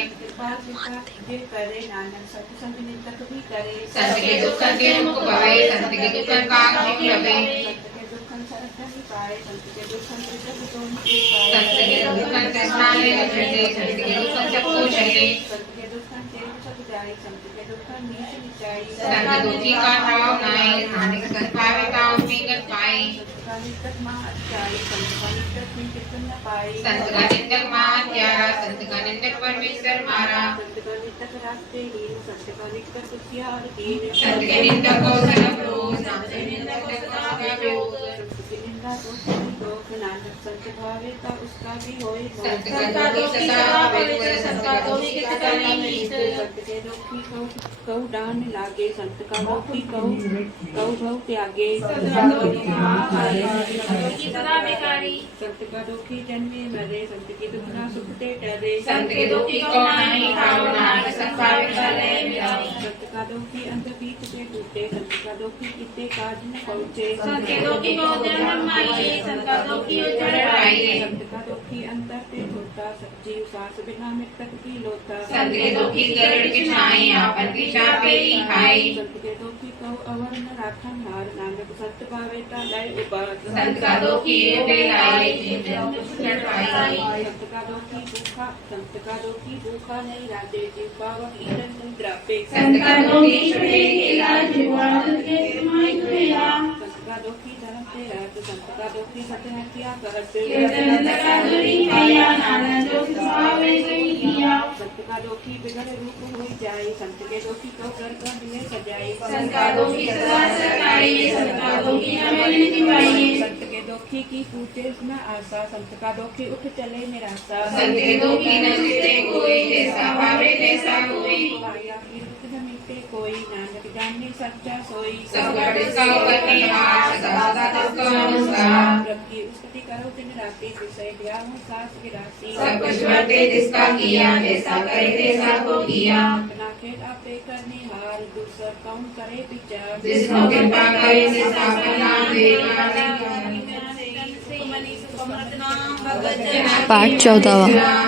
जे करे नानक सत्संग निंदक भी करे संत के दुःखन के मुख भवे संत के दुःखन काग जीव लवे संत के दुःखन सरस ही पाए संत के दुःखन त्रिजग तो मुक्ति पाए संत के दुःखन तृष्णाले चले संत के दुःखन सबको चले संत के दुःखन तेज सब जाई संत के दुःखन नीच निचाई संत दुखी का ठाव नाई नानक संत पावे ताऊ में गत पाई संत का निकट मां अच्छाई संत का निकट में कितन न पाई संत का निंदक मान प्यारा संत का निंदक परमेश्वर मारा संत का निकट रास्ते हीन संत का निकट कुशियार दीन संत के निंदक को सनक रोज संत के निंदक को सनक रोज संत की निंदा तो सभी लोग नानक संत भावे का उसका भी होए संत का दोषी सदा पवित्र संत का दोषी किस करनी नीत संत के दुखी कऊ डान लागे संत का दुखी कऊ भव त्यागे संत का दुखी जन्मे मरे संत की दुखना सुख ते टरे संत के दुखी को नहीं ठाव नानक संत पावे चले मिलाई संत का दुखी अंत पीत से टूटे संत का दुखी किते काज न पहुँचे संत के दुखी को जन्म माइए संत का दुखी उजड़ पाइए संत का दुखी अंतर ते होता सच्ची सास बिना मृतक की लोता संत के दुखी गरुड़ की छाई आपन की चापे खाई संत के दुखी कऊ अवर न राखन हार नानक सत्य पावे ता लय उपास संत का दुखी बेलाई जीवन उजड़ पाई संत का दुखी भूखा नहीं राधे जीव पावा कीरन नहीं द्रापे संत का दुखी छुड़े खेला जीवा के माई खेला संत का दुखी धर्म ते रहत संत का दुखी सत्य हत्या करत संत का दुखी पाया नानक जो सुभावे सही किया संत का दुखी बिगड़ रूप हो जाए संत के दुखी को कर दिले सजाए संत का दुखी सदा सताई संत का दुखी न मिलने की पाई संत के दुखी की पूछे न आशा संत का दुखी उठ चले निराशा संत के दुखी न जिते कोई जैसा भावे तैसा कोई पाया की रुत न मिटे कोई नानक जाने सच्चा सोई सब घट इसका कटिहार सदा सदा इसका अनुसार प्रभु की स्तुति करो दिन राति विषय दिया हूँ सास गिरासी सब कुछ वर्ते जिसका किया जैसा करे तैसा को किया अपना खेल आपे करने हार दूसर कौन करे विचार जिसको कृपा करे जिसका प्रणाम पाठ 14वां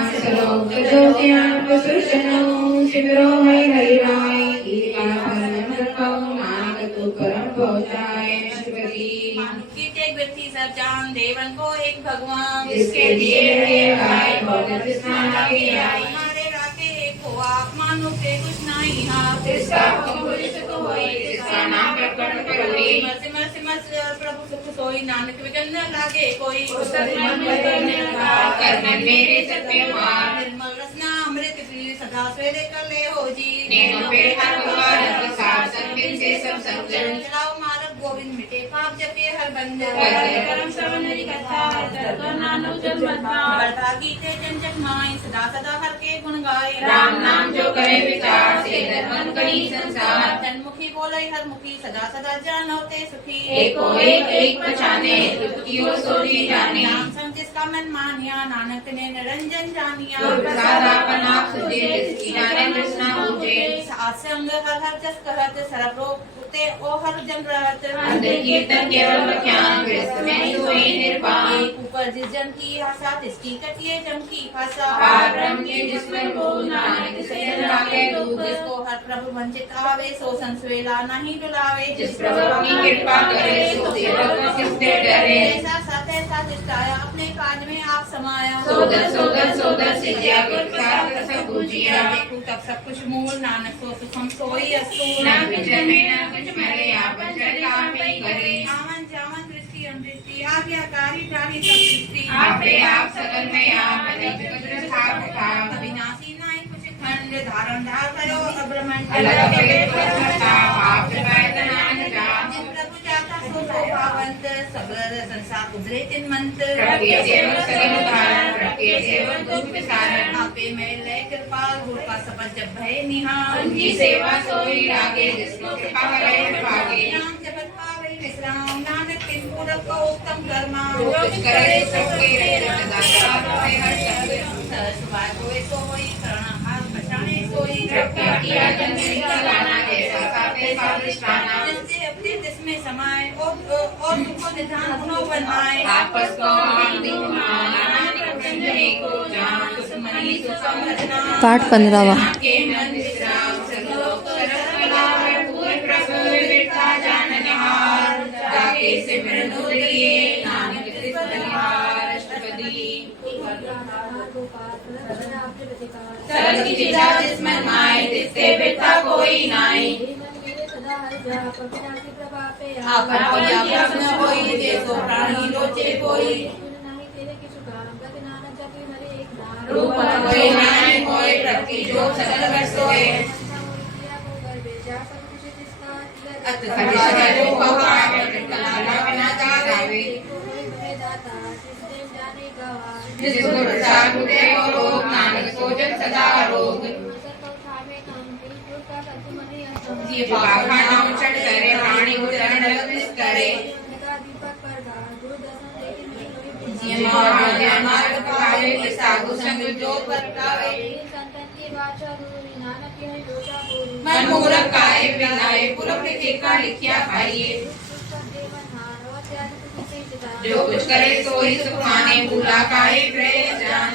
सब जान देवन को एक भगवान जिसके दिए हुए भाई बहुत कृष्णा लगे आई हमारे राते एक हो आप मानो के कुछ नहीं हाथ जिसका हुक्म पुरुष को होई जिसका नाम प्रकट पर हुई मस प्रभु सुख सोई नानक विघ्न न लागे कोई सतमन में करने का कर्म मेरे सत्यवान निर्मल रसना अमृत पी सदा स्वेरे कर ले हो जी नैनो पे हर भगवान प्रसाद संबिन से सब संजन चलाओ मार्ग गोविंद मिटे पाप जपे हर बंद करम श्रवण हरि कथा तो नानो जल बढ़ा गीते जंजक माई सदा सदा हर के गुण गाए राम नाम जो करे विचार से धर्मन करी संसार तन्मुखी बोले हर मुखी सदा सदा जान होते सुखी एक पहचाने दुखियों सोची जाने नाम संग जिसका मन मानिया नानक ने निरंजन जानिया प्रसाद आपन आप सुझे जिसकी जाने कृष्णा पूजे सासंग हर हर जस कहत सरब रोग उते ओ हर जन रहत अंधे कीर्तन केवल बख्यान गृहस्थ में सोई निर्वाण ऊपर जिस जन की आशा तिसकी कटिए जम की भाषा पार ब्रह्म के जिसमें बोल नानक से लागे दूध जिसको हर प्रभु वंचित आवे सो संसवेला नहीं डुलावे जिस प्रभु की कृपा करे सो सेवक किससे डरे ऐसा साथ ऐसा दिष्टाया अपने काज में आप समाया सोदर से जिया प्रसाद सब पूजिया देखो तब सब कुछ मूल नानक सो सुखम सोई अस्तूल ना कुछ में ना कुछ मरे आप जल आप ही करे आवन जावन दृष्टि अमृष्टि आज्ञाकारी प्राणी सब सृष्टि आपे आप सकल में आप अनेक जगत स्थाप था अविनाशी नाई कुछ खंड धारण धार करो अब्रह्मण्ड अलग अलग करता आप जगाए तनान जा जिस प्रभु जाता सो शोभावंत सब संसार गुजरे तिन मंत्र प्रत्येक सेवक सगल उदाहरण प्रत्येक सेवक दुख विसारण आपे में लय कृपाल गुण का सपथ जब भय निहाल उनकी सेवा सोई लागे जिसको कृपा करे भागे नाम जपत पावे विश्राम नानक तिन पूरक को उत्तम कर्मा जो कुछ करे सबके सदा से हर शब्द सुभाष होए तो होई शरण हाथ पछाने सोई रक्षा किया जंगली चलाना जैसा साथे साधिष्ठाना जिससे अपने जिसमें समाए और तुमको निधान पुनः बनवाए आपस को आरती नाना निकंजने को जान सुमनी सुसमरना पाठ 15वां। के मन विश्राम सलोक सरस कला भरपूर प्रभु विरता जाननहार जाके सिमरन उदरिए नानक तिस बलिहार अष्टपदी सरल की चिता जिस मन माए तिससे बिरता कोई नाई आपन किया न होई जैसो प्राणी लोचे कोई रूप होए नारायण होए प्रकृति जो सकल कर सोए अत सदा जो भगवान कला बिना जावे जिसको प्रसाद उदय को रोग नानक को जन सदा रोग ये बाखाना उचट करे प्राणी को चरण लग्न करे ये मार्ग पावे के साधु संग जो परतावे मन मूरख काए बिगाए पुरख लिखे का लिखिया पाइए जो कुछ करे सोई सुख माने भूला काए प्रेम जान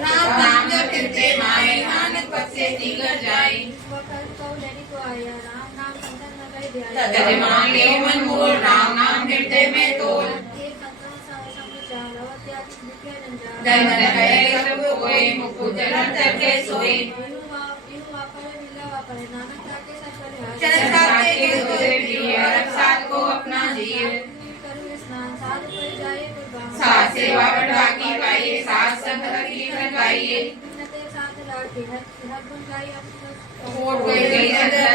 राम नाम जब तिरते माए नानक पद से दिगर जाए तज मान ले मन मूल राम नाम हृदय में तोल धन गए सब होए मुकु जलन करके सोए चरण साथे के हृदय प्रिय रब साथ को अपना जीव साथ सेवा बढ़ाकी पाइए साथ संगत कीर्तन गाइए कोट कोई गई नजर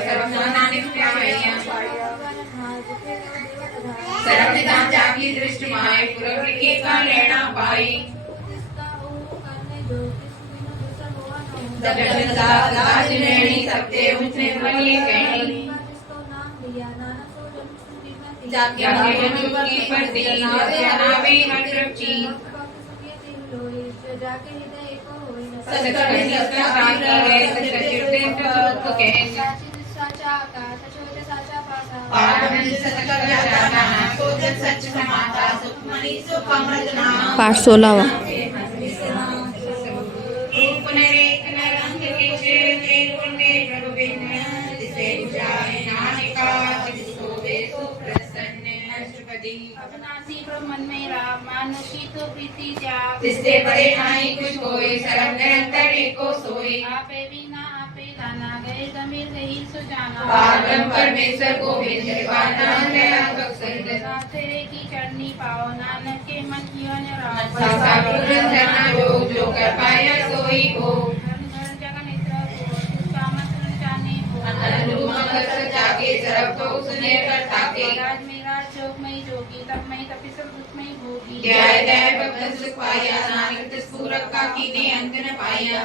सर्व नानक प्यारियां सर्व निदान जाकी दृष्टि माए पुरख लिखे का लेना पाई जगत दाज लेनी सबते उठने वाली कहनी जाके की परती नावे हट रखी सचकर्म जिसका शांति है सचकिरते प्रभु कहेंगे पारब्रह्म सचकर्म जाना सोचत सच समाता सुखमणि सुख अमृत नाम पाठ 16वां। रूप नरेक नरंग किछ त्रिगुणे प्रभु बिन तिसे जाय नानिका जिसको वे सुप्रसन्न अष्टपदी अविनाशी प्रभु मन में राम मानुषी तो प्रीति जाप तिससे बड़े नाई कुछ कोई सरम निरंतर एको सोई आपे बिना आपे गाना गए गंभीर गही सुजाना पारब्रह्म परमेश्वर को नाम है तेरे की चरनी पाओ नानक के मन कियो निराश सासा पूरन जना जो कर पाया सोई हो घर जगह नेत्र को उसका मत जाने को अनंत मंगल जाके सरब को उसने कर ताके राज मेरा जोगमय जोगी तपमय तपिसल दुखमय भोगी जय जय भक्त सुख पाया नानक तिस पूरक का कीने अंत न पाया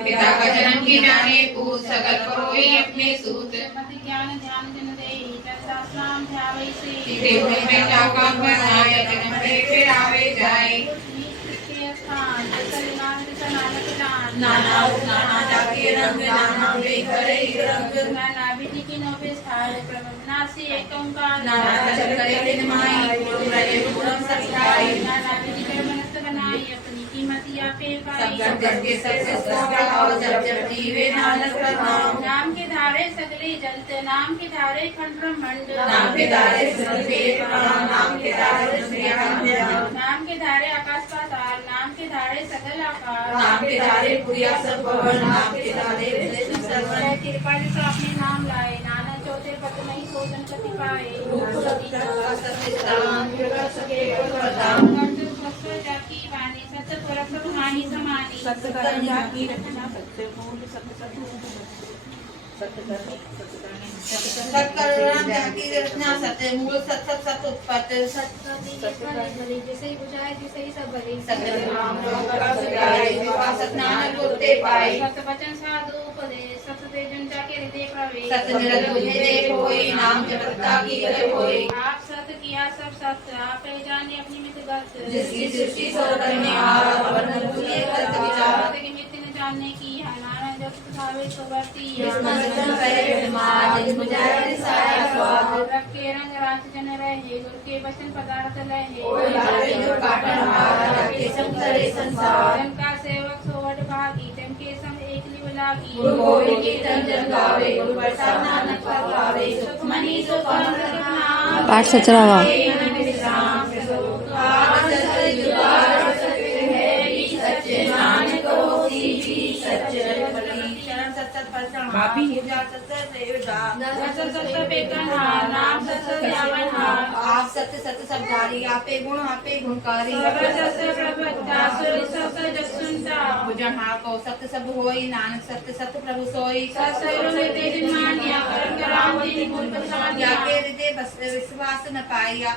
पिता का जन्म की जाने पूत सकल परोई अपने सूत ज्ञान ध्यान दिन दे नाम ध्यावे से देव में क्या काम बनाया जन्म पे फिर आवे जाए स्थान नानक दान नाना नाना जाके रंग नाना वे करे रंग नाना विधि की नोबे स्थान प्रभुनासी एक ओंकार नाना चल करे दिन माई रहे पूरम सत्याई नाना विधि कर मनस्त बनाई अपनी कीमत या पे पाई सब करके सबसे सौभाव जब जब जीवे नानक प्रणाम नाम के धारे सगले जलते नाम के धारे खंड ब्रह्मांड नाम के धारे सृष्टि प्रणाम नाम के धारे नाम के धारे आकाश पाताल नाम के धारे सकल आकार नाम के धारे पुरिया सब भवन नाम के धारे सर्वन कृपा से अपने नाम लाए नाना चौथे पद नहीं सोचन कति पाए रूप सत्ता सत्य कृपा सके प्रदान जाकी वाणी सत्य पुरख कहानी समानी सत्य कन्या की रचना सत्य मूल सत्य सत्करुणा जाकी रचना सत्य मूल सत्य सत उत्पत्ति जैसे ही बुझाए तैसे ही सब भले सत्य नाम लोक सगाई विवासत नानक होते पाए सत्य वचन साधु उपदेश सत्य तेजन जाके हृदय प्रवेश सत्य निरत बुझे देख होई नाम जपता की करे होई आप सत्य किया सब सत्य आप जाने अपनी मित गत जिसकी सृष्टि सो करनेहार वर्ण तुझे करत विचार की मित न जानने की है नाना जब भावे सो वर्ती विस्मय जन करे विस्मार जिन बुझाए साया स्वाद रब के रंग रात जन रहे गुरु के वचन पदार्थ लहे ओय लागे जो काटन हार रखे सब करे संसार जन का सेवक सोवट भागी तम के संग एक लिव लागी गुरु गोविंद की तन जन गावे गुरु प्रसाद नानक का पावे सुखमनी सुखम नाम पाठ सचरावा विश्राम आद सत्य जुगार सत्य है भी सच्चे नानक होसी भी सच्चे शरण सत्य परचम पूजा सत्य सेवदा दर्शन सत्य पेकनहार नाम सत्य यावनहार आप सत्य सत्य सबधारी आपे गुणकारी सर्व सत्य प्रभुता सुर सत्य जग सुनता भुजन हाको सत्य सब होई नानक सत्य सत्य प्रभु सोई सत्य हृदय जिन मानिया करम कराम जिन गुण प्रसाद जाके हृदय विश्वास न पाइया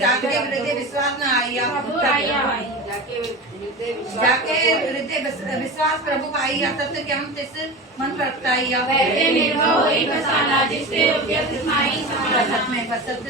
जाके हृदय विश्वास न आइया प्रभु आया जाके हृदय विश्वास प्रभु पाइया सत्य ज्ञान तिस मन प्रगटाइया वैसे निर्भय होई बसाना जिससे उपयत स्नाई समाना सत में बसत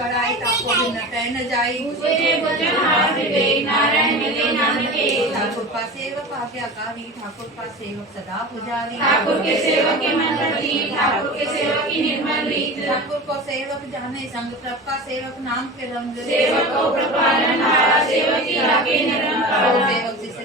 गड़ाई ताको भी न कह न जाई उसे भजन हार हृदय नारायण मिले नानके ठाकुर का सेवक आज्ञाकारी ठाकुर का सेवक सदा पुजारी ठाकुर के सेवक के मन रति ठाकुर के सेवक की निर्मल रीत ठाकुर को सेवक जाने संग प्रभ का सेवक नाम के रंग सेवक को प्रपालन हारा सेवक की आगे निरंकार सेवक जिसे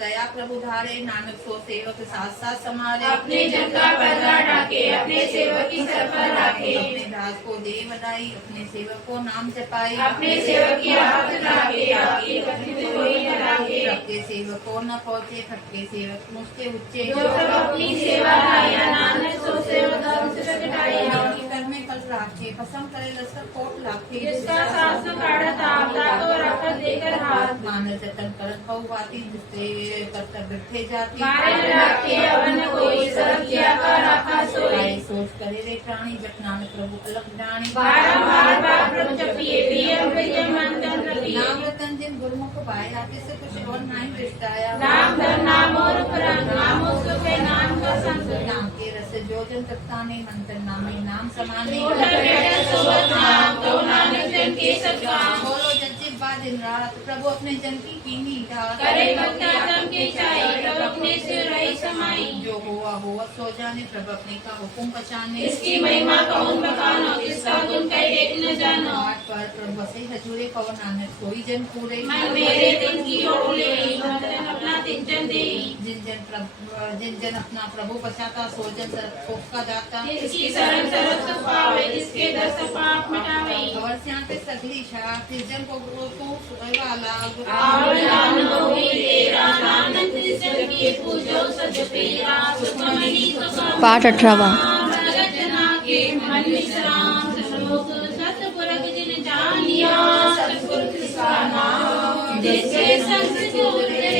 दया प्रभु धारे नानक सो सेवक साथ साथ समारे अपने जन का पर्दा ढाके अपने सेवक की सर पर रखे अपने दास को दे बधाई अपने सेवक को नाम जपाई अपने सेवक की हाथ ढाके आपकी कथित कोई न राखे सबके सेवक को न पहुँचे सबके सेवक मुझके उच्चे जो सब अपनी सेवा लाया नानक सो सेवक धर्म से प्रगटाया कर में कल राखे पसंद करे लसकर कोट लाखे जिसका शासन काढ़त आपदा को रखत देकर हाथ मानव जतन करत बहुवाती जिससे कर्तव्य थे जाती मारे न राखे अवन कोई सब किया का रखा सोई आए सोच करे रे प्राणी जट नानक प्रभु अलग जानी बारंबार बार प्रभु जपिए प्रियम प्रियम मन तन रति नाम रतन जिन गुरुमुख पाया किसे कुछ और नहीं रिश्ताया नाम धन नाम और उपरंग नामो सुख है नाम का संग नाम के रस जोजन तत्ताने मंत्र नामे नाम समाने छोटा बेटा सोबत नाम तो नानक जन के सब काम बोलो जज्जिब बा दिन रात प्रभु अपने जन की कीनी ढाल करे भक्ति आत्म के चाहे प्रभु अपने से रही समाई जो हुआ सो जाने प्रभु अपने का हुक्म पहचाने इसकी महिमा कौन बखानो किसका गुण कहे एक न जानो आठ पर प्रभु बसे हजूरे कहो नानक कोई जन पूरे मन मेरे दिन की ओर ले भक्तन अपना तिंजन दे जिन जन अपना प्रभु पछाता सो जन सरफ का दाता इसकी शरण सरस सुख पावे जिसके दस पाप मिटावे और स्यां पे सगली शाह जन को वाला और नाम होई तेरा नानक जन की पूजो सज तेरा सुखमनी सुखम पाठ 18वां जगत जना के मन विश्राम सलोक सतपुरख जिन जानिया सतपुर किसका नाम जिसके संग से उतरे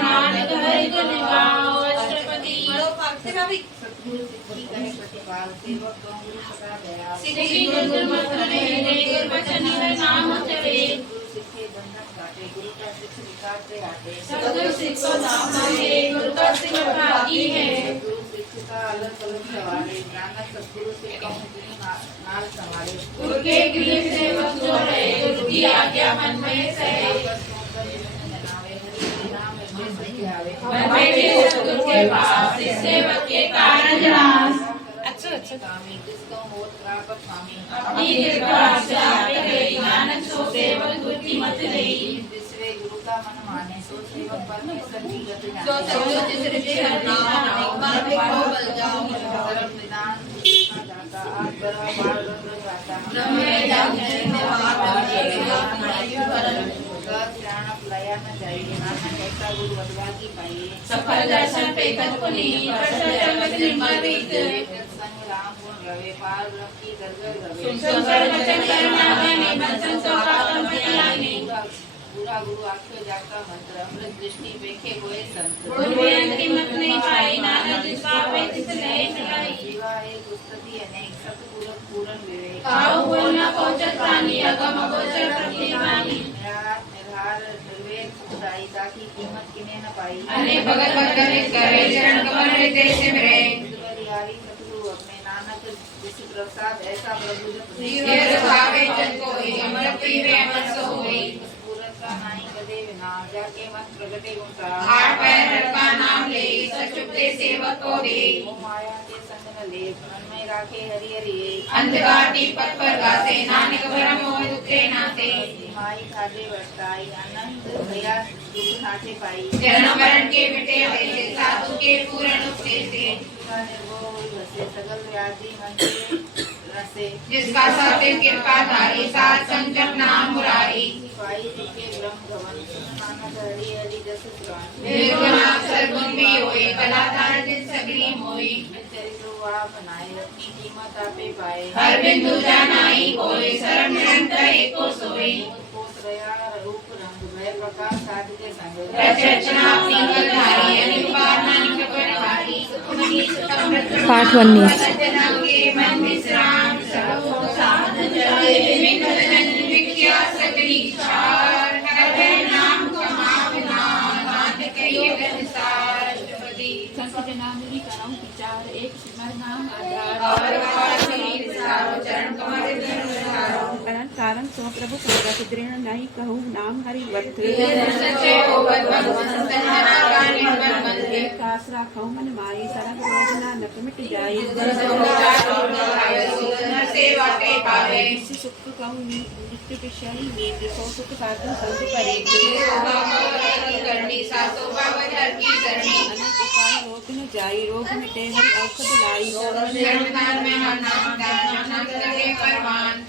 नानक हरि गुण गाओ अष्टपदी सिद्धि गुरु मत रहे गुरु वचन हर नाम चले सतगुरु सिख को नाम है गुरु का सिख भागी है गुरु के गृह सेवक जो रहे गुरु की आज्ञा मन में सहे मन बैठे सतगुरु के पास इस सेवक के कारण रास अपनी कृपा से आपे गई नानक सो सेवक गुरु की मत गई गुरु का मन माने सो सेवक परमेश्वर की गति जो सब जिस ऋषि हर नाम अनेक बार देखो बल जाओ धर्म निदान दाता आज बड़ा बाल रंग गाता ब्रह्मे जाप जन्म लया न जाइए नानक ऐसा गुरु अथवा की पाइए सफल दर्शन पे कद पुनी प्रसन्न जगत निर्मल रीत संग राम गुण रवे पार ब्रह्म की दरगह रवे संसार वचन करना है बंधन सो का तम बयानी पूरा गुरु आख्यो जाका मंत्र अमृत दृष्टि पेखे होए संत गुरु बेअंत की मत नहीं पाई नानक जिसका वे तिस लय मिलाई जीवा एक पुस्तकी अनेक सतपुरख पूर्ण विवेक आओ बोलना पहुंचत प्राणी अगम गोचर प्रतिवानी निराधार निर्वेद सुखदाई ताकि कीमत किने न पाई अनेक भगत भगत करे चरण कमल हृदय से मेरे हरियारी सतगुरु अपने नानक जिस प्रसाद ऐसा प्रभु जप ये रसावे जन कोई अमर पीवे अमर सोई पूरत का नाई कदे विना जाके मन प्रगटे गुणता हार पैर का नाम ले सचुपते सेवक को दे मोह माया के संग न ले मन में राखे हरि हरि अंधकार दीपक पर गाते नानक भरम मोह दुखे नाते माई खादे वर्ताई आनंद भया दुख नाथे पाई जन्म मरण के मिटे हुए साधु के पूर्ण उपदेश से का निर्भय बसे सगल व्याधि मन के रसे जिसका सातिर कृपा धारी सात संजप नाम मुरारी पाई के ब्रह्म भवन नानक हरि हरि जस पुराण निर्गुणा सर्वगुण भी होए कलाधार जिस सगरी मोई चरित्र आप बनाए अपनी कीमत आपे पाए हर बिंदु जानाई कोई सर्व निरंतर एको सोई कोस रया रूप रंग भय प्रकाश साध के संग रचना सिंगल धारी अनिवार्य नानक पर भारी पाठ 19 सज्जनांगे मन विश्राम सर्व साध चले विघ्न जन विख्या सकली चार हर नाम कमावना नाथ कहिए विस्तार जपति संत जनावली करम विचार एक सिमर नाम आधार और शरीर सारो चरण कमल धरो अनंत कारण सो प्रभु प्रगट दृढ़ नहीं कहूँ नाम हरि वर्थ सच्चे हो भगवान संतन मना गाने भगवान एक आस राखो मन माई सरग रोग नानक मिट जाई सेवा के पावे इसी सुख कहूँ नित्य विषयी नींद सो सुख साधु संत करे करनी सासो बाबा हर की सरणी अनंत उपाय रोग न जाई रोग मिटे हरि औषध लाई धर्मदान में हर नाम दान नाम करे परमान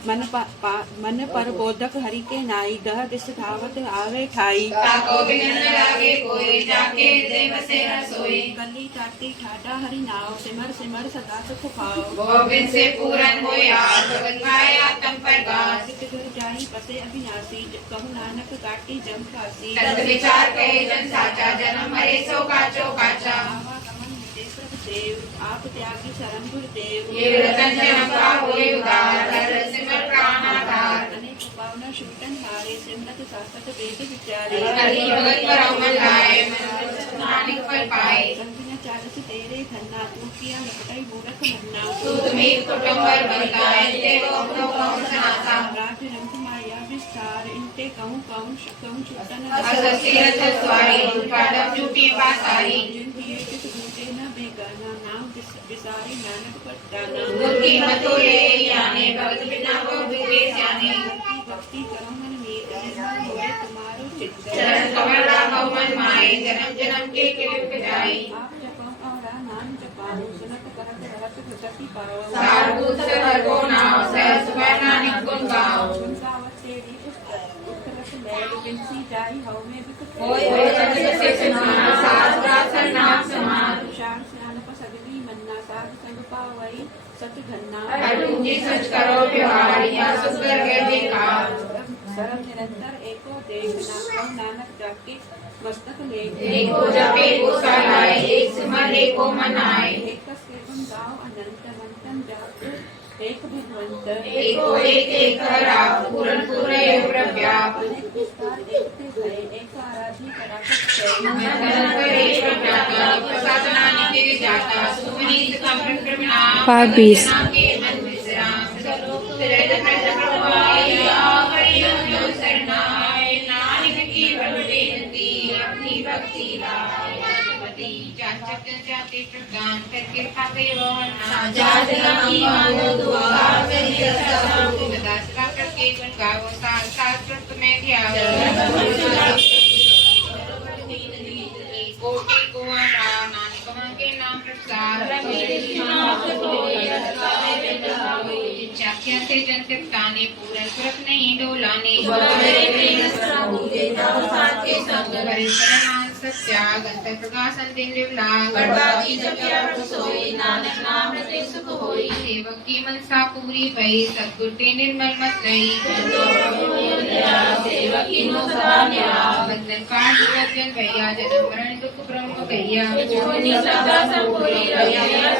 मन पर बोधक हरि के नाई दह दिस धावत आवे ठाई ताको बिन न लागे कोई जाके देव से रसोई गली काटी ठाटा हरि नाव सिमर सिमर सदा सुख पाओ गोविंद से पूरन होया जगत पाया तम पर गास सिद्ध घर जाई पसे अविनाशी कहु नानक काटी जम कासी तत् विचार कहे जन साचा जन्म मरे सो काचो काचा आवागमन मिटे प्रभु देव आप त्यागी शरण गुरुदेव ये रतन जन्म का होए उदार हर सिमर प्राण आधार अनेक पावन शूटन हारे सिमरत शासक वेद विचारे हरि भगत पर मन लाए नानक पर पाए संगिना चालस तेरे धन्ना तू किया निकटई मूरख मन्ना सूत में कुटुंबर बनताए देव अपनो कौन सनाता राज रंग माया विस्तार इनते कहूँ शूटन अससीरत स्वारी पादम झूठी पासारी जिन दिए किस दूजे न बेगाना नाम विसारी नानक पटाना गुर की मतोरे याने भगत बिना को बिके स्याने भक्ति करो मन मीत निर्मल होए तुम्हारो चित्त चरण कमल राखो मन माए जन्म जन्म के किलिप जाई आप जपो और नाम जपाओ सुनत करत रहत भगति पाओ सारभूत हर को नाम सहस पर नानक गुण गाओ गावत तेरी पुस्तक उत्तरस मैल बिनसी जाई हव में बिकट होय होय जगत से समान सास प्रार्थन नाम समान तुषार स्नान पसगली मन्ना साध संग पावई सत घन्ना हर पूजी सच करो व्यवहार या सुंदर है बेकार सरम निरंतर एको देखना कहु नानक जाके मस्तक लेख एको जपे को सलाए एक सिमर एको मनाए एक के गुण गाओ अनंत मंतन जाप एक भगवंत एको एक राव पूर्ण पूर्ण प्रव्याप अनेक विस्तार एक ते भय एक आराधी कराकत मंथन करे प्रव्याता प्रसादनानि के जाता सुमनीत कमल प्रणाम पाठ 20 के मन विश्राम सलोक तिरत प्रत प्रभाई आखरी जो शरणाय नानक की भगवती नदी अपनी भक्ति लाय जपति चाचक जाते प्रदान करके पापे वहना जात की मानो दुआ करिए सब दासरा करके गुण गावो साल साल प्रत में ध्याओ कोटि कुआरा नानक के नाम प्रसाद चाख्या से जन ताने पूरन पुरख नहीं डोलाने सत्या गंतर प्रकाशन दिन विमला गढ़वादी जपिया सोई नानक नाम रते सुख होई सेवक की मनसा पूरी भई सद्गुर ते निर्मल मत रही सेवक की नो सदा निराश बंधन काट जन भैया जन्म मरण दुख ब्रह्म भैया जोनी सदा संपूरी रहिया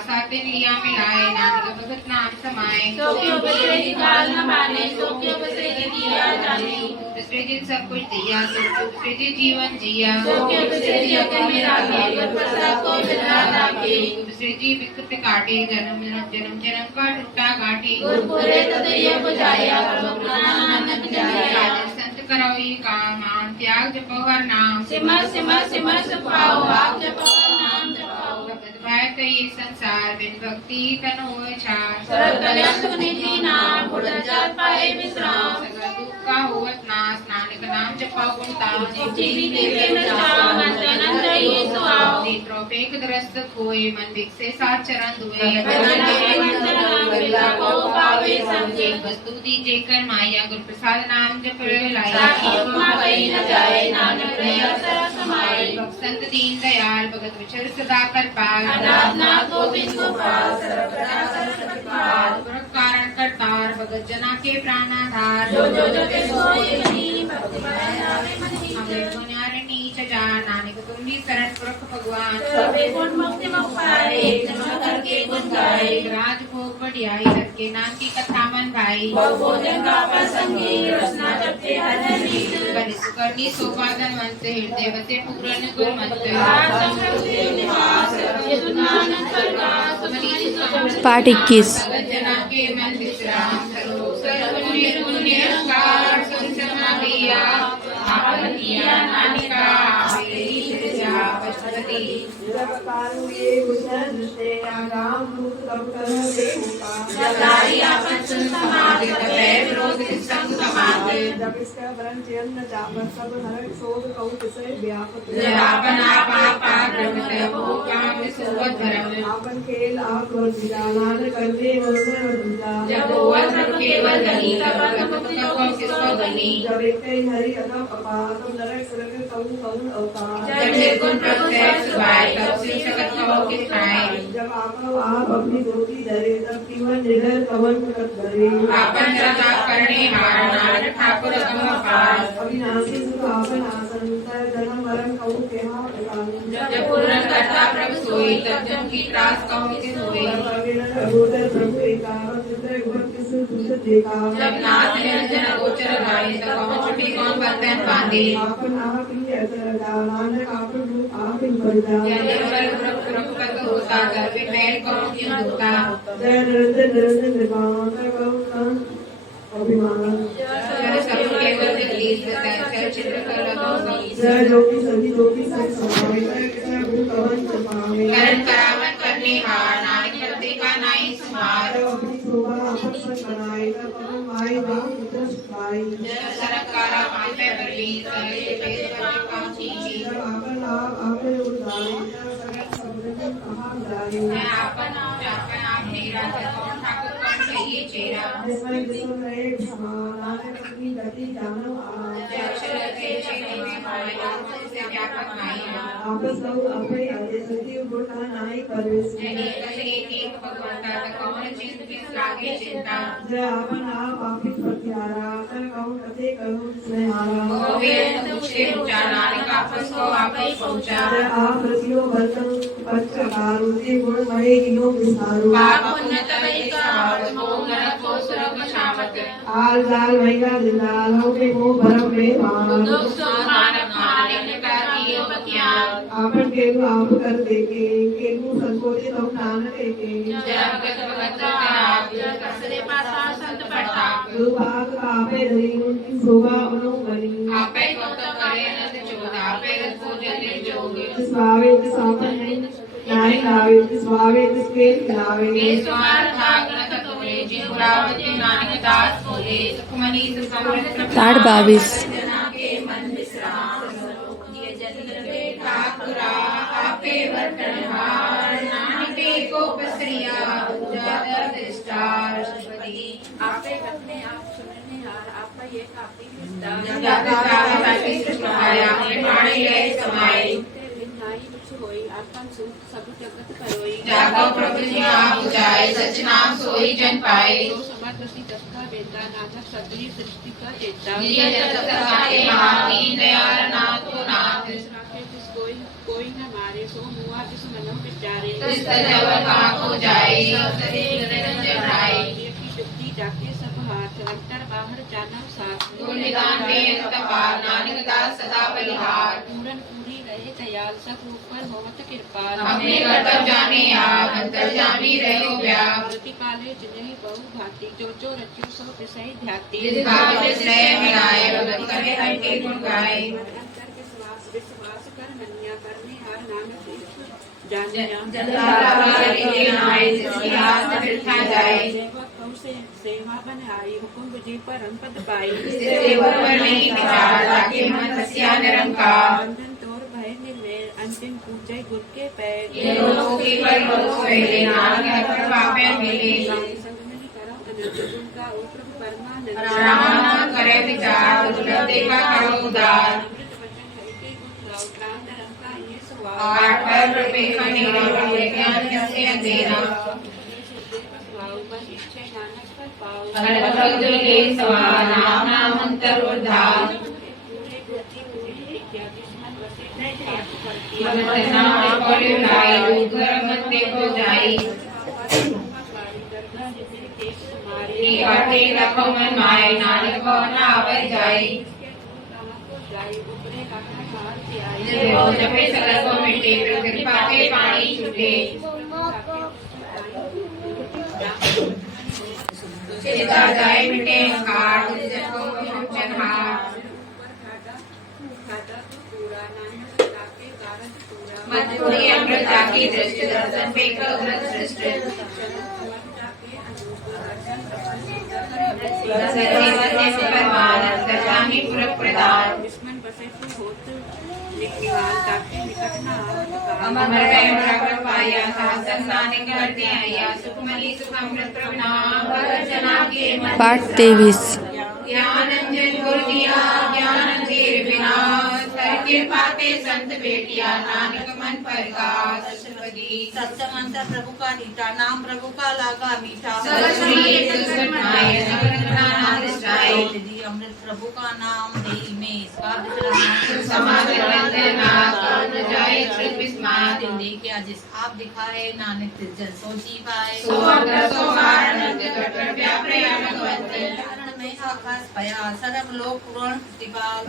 साते लिया मिलाए नानक भगत नाम समाए सो क्यों बसे निकाल न माने सो क्यों बसे किया जाने दूसरे दिन सब कुछ दिया दूसरे दिन जीवन जिया सो क्यों बसे दिया कर मेरा के प्रसाद को मिला के जी विकृत काटे जन्म जन्म जन्म जन्म का टूटा काटे गुरपुरे तदय बुझाया नानक जाया संत करो ये काम मान त्याग जपो हर नाम सिमर सिमर सिमर सुपाओ आप जपो नाम जपाओ भगत भाई कई संसार बिन भक्ति तन होए छार सरल कल्याण सुख निधि नाम फुटत जात पाए विश्राम सगल दुख का होवत नाश नानक नाम जपाओ गुण ताज जीवी देवे न जाओ अंत अनंत ये सुआओ नेत्रों पे एक दरस्त खोए मन विकसे सात चरण दुए भजन के मंत्र नाम बिला को पावे समझे एक वस्तु दीजे कर माया गुरु प्रसाद नाम जप लाई साखी उपमा कही न जाए नानक प्रिय सर समाए संत दीन दयाल भगत विचर सदा कर पाल अनाथ नाथ गोविंद गोपाल सर्वदा सरसत्पाल कारण करतार भगत जना के प्राणाधार जो जो जपे सोई बनी भक्ति भय नामे मन ही हमें गुण्यार नीच जान नानक तुमनी शरण पुरख भगवान सबे गुण मुक्ति मुख पाए जन्म करके गुण गाए राज भोग बढ़ियाई सबके नाम की कथा मन भाई भोजन का प्रसंगी रसना जपते हर नीत कनिष्ठ करनी सोपादन वंश हृदय वसे पूरन गुर मंत्र निवास नानक प्रकाश मनीष सुख पाठ 21 जना के मन विश्राम करो सर्व निरंकार संसमाधिया आपन किया नानिका मेरी सिरजा पशुपति जगाई आपन सुन समाधि तपे विरोध संग समाध जरापन आपा पाक्रम हो काम सोवत भरम खेल आप करते जब ओवत रब केवल गनी तब मुक्ति को किसको गनी जब एक हरि अदा पपा तुम नरक सरक कौन अवतार जब निर्गुण प्रत्यक्ष सुभाए तब से जगत कहो कि खाए जब आप अपनी ज्योति धरे तब जीवन निडर कवन प्रकट करे आपन जता करने हार नानक ठाकुर कम पार अविनाशी सुख आपन आसन जन्म मरण कहूँ के जब पूर्ण करता प्रभु सोई तब जम की त्रास कहो कि सोई प्रभु एकावन जब नाथ निरंजन गोचर गाए तब कहो छुटी कौन बंधन बांधे आपन आप ही नानक आपन रूप आप ही बलिदान या निर्बल पुरखपत होता गर्भ मैल कहो क्यों धोता जय निरंजन निरंजन निर्वाण कहूँ अभिमान जय सब केवल दिल्ली सत्य चित्र कर लगो जय जोगी सभी जोगी सब समावे जय गुरु कवन चपावे करण करावन करने हार नानक करते का नाई सुमार अपनी शोभा आपन पर बनाए तब पवन माई बाप पुत्र सुखाई जय सरकारा मापे बली करे वेद पर पहुंची जब आपन आपे उद्धारे जब सगल सबरन कहाँ जाए मैं आपन आप मेरा कौन ठाकुर कौन चाहिए चेहरा जिसमें विश्व रहे नानक अपनी गति जानो जय अक्षर के चेहरे में माया से व्यापक माया आपस लहु अपे आदे सती गुण नाई परवेश जय एक भगवंता कौन चिंत किस लागे चिंता जय आपन आप ही प्रत्यारा कर कहूँ कथे कहूँ स्नेहारा गोविंद तुझे ऊंचा नानक आपस को आप ही पहुंचा जय आप रसियो बर्तन पत्रकारों से गुण महे इनो विसारो पाप उन्नत वही सावत को नरक को सुरग शामत आल जाल महिला दिलाल हो के वो भरम में मान दुख सुख मानव मालिक का कियो बख्यान आपन केलु आप कर देके केलु संकोचित हम नानक एके जय भगत भगत आप जय कसरे पासा संत प्रताप दुभाग आपे धरी उनकी शोभा उनो बनी आपे को तो करे नंद चोद आपे रस पूजन निर्जोग जिस भावे जिस आपन नाई लावे जिस भावे जिस के खिलावे देश तुम्हार भागन ततोले जिन पुरावती नानक दास बोले सुखमनी सुसमृत पाठ 22 जना के मन विश्राम ये जल रवे ठाकुरा आपे वर्तनहार नानके को पसरिया पूजा दृष्टार सरस्वती आपे अपने आप सुनने हार आपका ये काफी विस्तार जाता जाता सृष्टि आया अपने पाणी ले समाई जागो प्रभु जी आप बुझाए सच नाम सोई जन पाए जिय जत सदा के महादीन दयाल नाथ को नाथ कोई न मारे सो मुआ जिस मनो विचारे तिस जब कहाँ को जाए शरीर निरंजन राय जुक्ति जाके सब हाथ अंतर बाहर जानव साथ गुण निदान में तपा नानक दास सदा बलिहार पूरन पूरी रहे दयाल सतरूप पर होवत कृपाल हमने कर्तव्य जाने आप अंतर्जामी रहो व्याप प्रति काले जिन्हें बहु भांति जो रचो सो विषय ध्याति जिस भाव विषय मिलाए भगत करे हर के गुण गाए विश्वास कर मनिया करने हर नाम तीर्थ जानिया जिसकी आस न बिठा जाए सेवा बन आई हुकुम जी परम पद पाई सेवक पर नहीं विचार ताकि मन हसिया निरंकार बंधन तोर भय निर्वैर अंतिम पूजय गुर के पैर ये लोगों की पर लोग सोएले नाम के हर पापे मिले संग में करो अनंत गुण का ओ प्रभु परमानंद राम नाम करे विचार दुर्लभ देखा करो उदार अमृत वचन है के गुण गाओ प्राण धर्म का ये स्वभाव आठ पर प्रपेखा निरा ज्ञान किससे अंधेरा भगत ले सवार नाम नाम अंतर उद्धार भगत नाम को लाई दूर मत को जाई की बाटे रखो मन माए नानक को न आवे जाई जो जपे सकल को मिटे कृपा के पानी छूटे चिता जाए मिटे अहंकार जब को मोचन हार मत पूरी अमृता की दृष्टि दर्शन पे ग्रस्त सृष्टि सजीवन से परमानंद दशामी पुरख प्रदान दुश्मन बसे तू होत निकलाल ताके निकट न आवत काल अमर में प्रकट पाया सासन नानक करते आया सुखमली सुख अमृत प्रणाम भगत जना के मन पाठ 23 ज्ञानंजन गुरु दिया ज्ञान अंधेर बिना कर कृपा ते संत बेटिया नानक मन प्रकाश अष्टपदी सत्संग अंतर प्रभु का नीता नाम प्रभु का लागा मीठा अमृत प्रभु का नाम देई में स्वाद क्या जिस आप दिखाए नानक जन सोची पाए कारण में आकाश पया सर्व लोक पुराण प्रतिपाल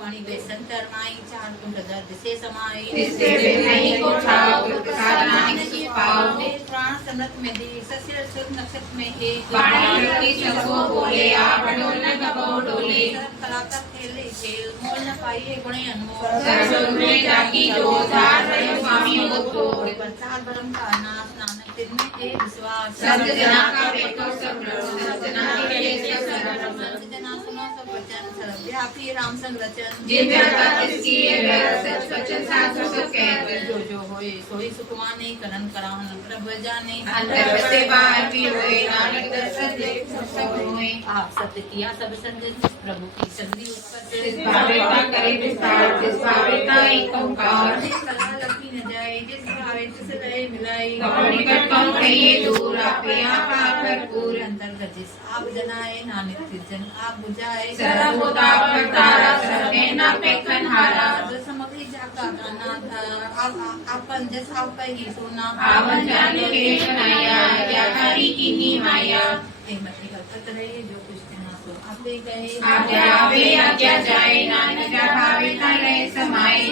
पानी बेसन तरमाई चार कुंड दर्द से समाई प्राण समृत में दे सस्य सुख नक्षत्र में एक कलाकार खेले खेल मोल न पाइए गुणे अनमोल प्रसाद ब्रह्म का नाश नानक तिनमें के विश्वास जना सुनो सब वचन सर्वव्यापी राम संग रचन जो होए सोई सुखवाने करण करान प्रभु जाने आप सत्य किया सब संजन प्रभु की सगरी उत्पत्ति सलाह लगी न जाए जिस भावे तिस लय मिलाई अंतर्गत जिस आप जनाए नानक जन आप बुझाए समग्री जाका गाना आपन जस आप ही सोना रहे जो कुछ कहना सो आपे कहे आज्ञा जाए नानक भावे रहे समाए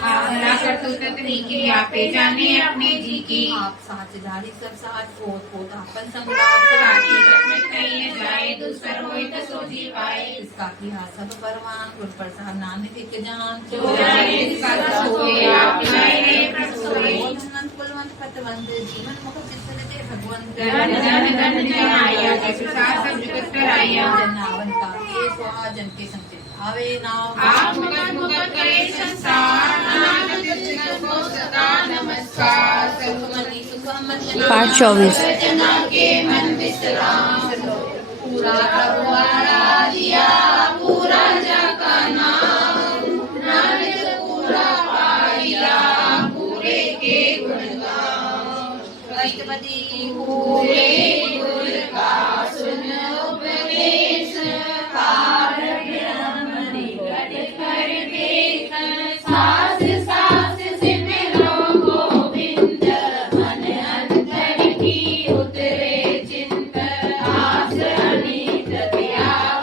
भला करतूत की आपे जाने अपने जी की आप साझेदारी सब साथ पोत पोत आपन जाए दुष्कर होए तो सोची पाए इसका किया सब परमान गुर प्रसाद नानक के जान जो जाने इसका सोए आप जाए प्रभु सोए अनंत कुलवंत पतवंत जीवन मुख चित्तते भगवंत धन जन आया जैसे सब जगत कराया जनावन का ये स्वा जन के संचित आवे नाम आप मुगत करे संसार नानक जन को सदा नमस्कार सुखमनी सुखमत पाठ 24 जना के मन विश्राम पूरा प्रभु आराधिया पूरा जका नाम नानक पूरा पाया पूरे के गुण गाओ अष्टपदी पूरे गुण का सुन उपदेश कार ब्रह्म निकट कर देख सास सास से मिलो गोविंद मन अंतर की उतरे चिंत आस अनित त्याग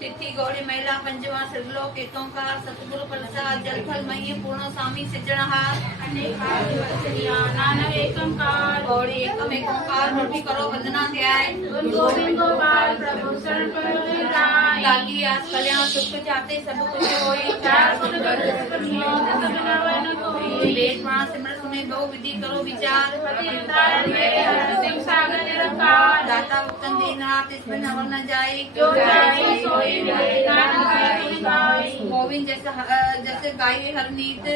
तिथि गौरी महिला पंचवा सिरलोक एकोंकार सतगुरु प्रसाद जलथल मई पूर्ण स्वामी सिजणहार नानक एकंकार गौरी एकम एकोंकार मुट्ठी करो वंदना ध्याय गोविंद गोपाल प्रभु शरण करो निताय लागी आस कल्याण सुख चाहते सब कुछ होई चार गुण कोई वेद पुराण सिमरन सुने बहु विधि करो विचार तारण मेरे हर सिंह सागर निरंकार दाता उत्तम दीनानाथ इसमें नवर न जाए जो जाए सोई मिले नानक हरि गाय गोविंद जैसे गाये हर नीत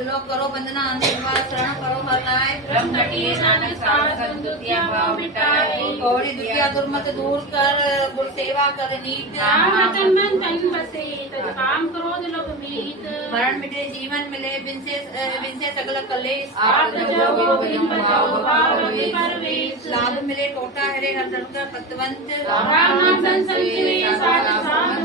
लोग करो वंदना अंतिम शरण करो हटाए ब्रह्म घटिए नानक सार संतुतिया भाव मिटाए गौरी दुखिया दुर्मत दूर कर गुर सेवा कर नीत राम तन मन तन बसे तज काम क्रोध लोभ मीत मरण मिटे जीवन मिले विनसे सगल कलेश आप जो गोविंद बचाओ पाव रवि परवेश लाभ मिले टोटा हरे हर धन का पतवंत राम नाम संसंग साथ साथ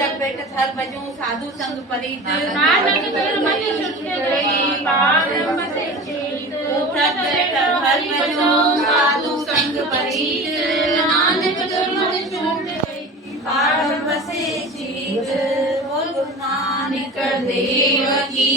तक बैठत हर बजूं साधु संग परीत नानक दुर्मत छुट गई पार बसे चेत तक बैठत हर बजूं साधु संग परीत नानक दुर्मत छूट गई पार बसे चीत बोल गुरु नानक देव की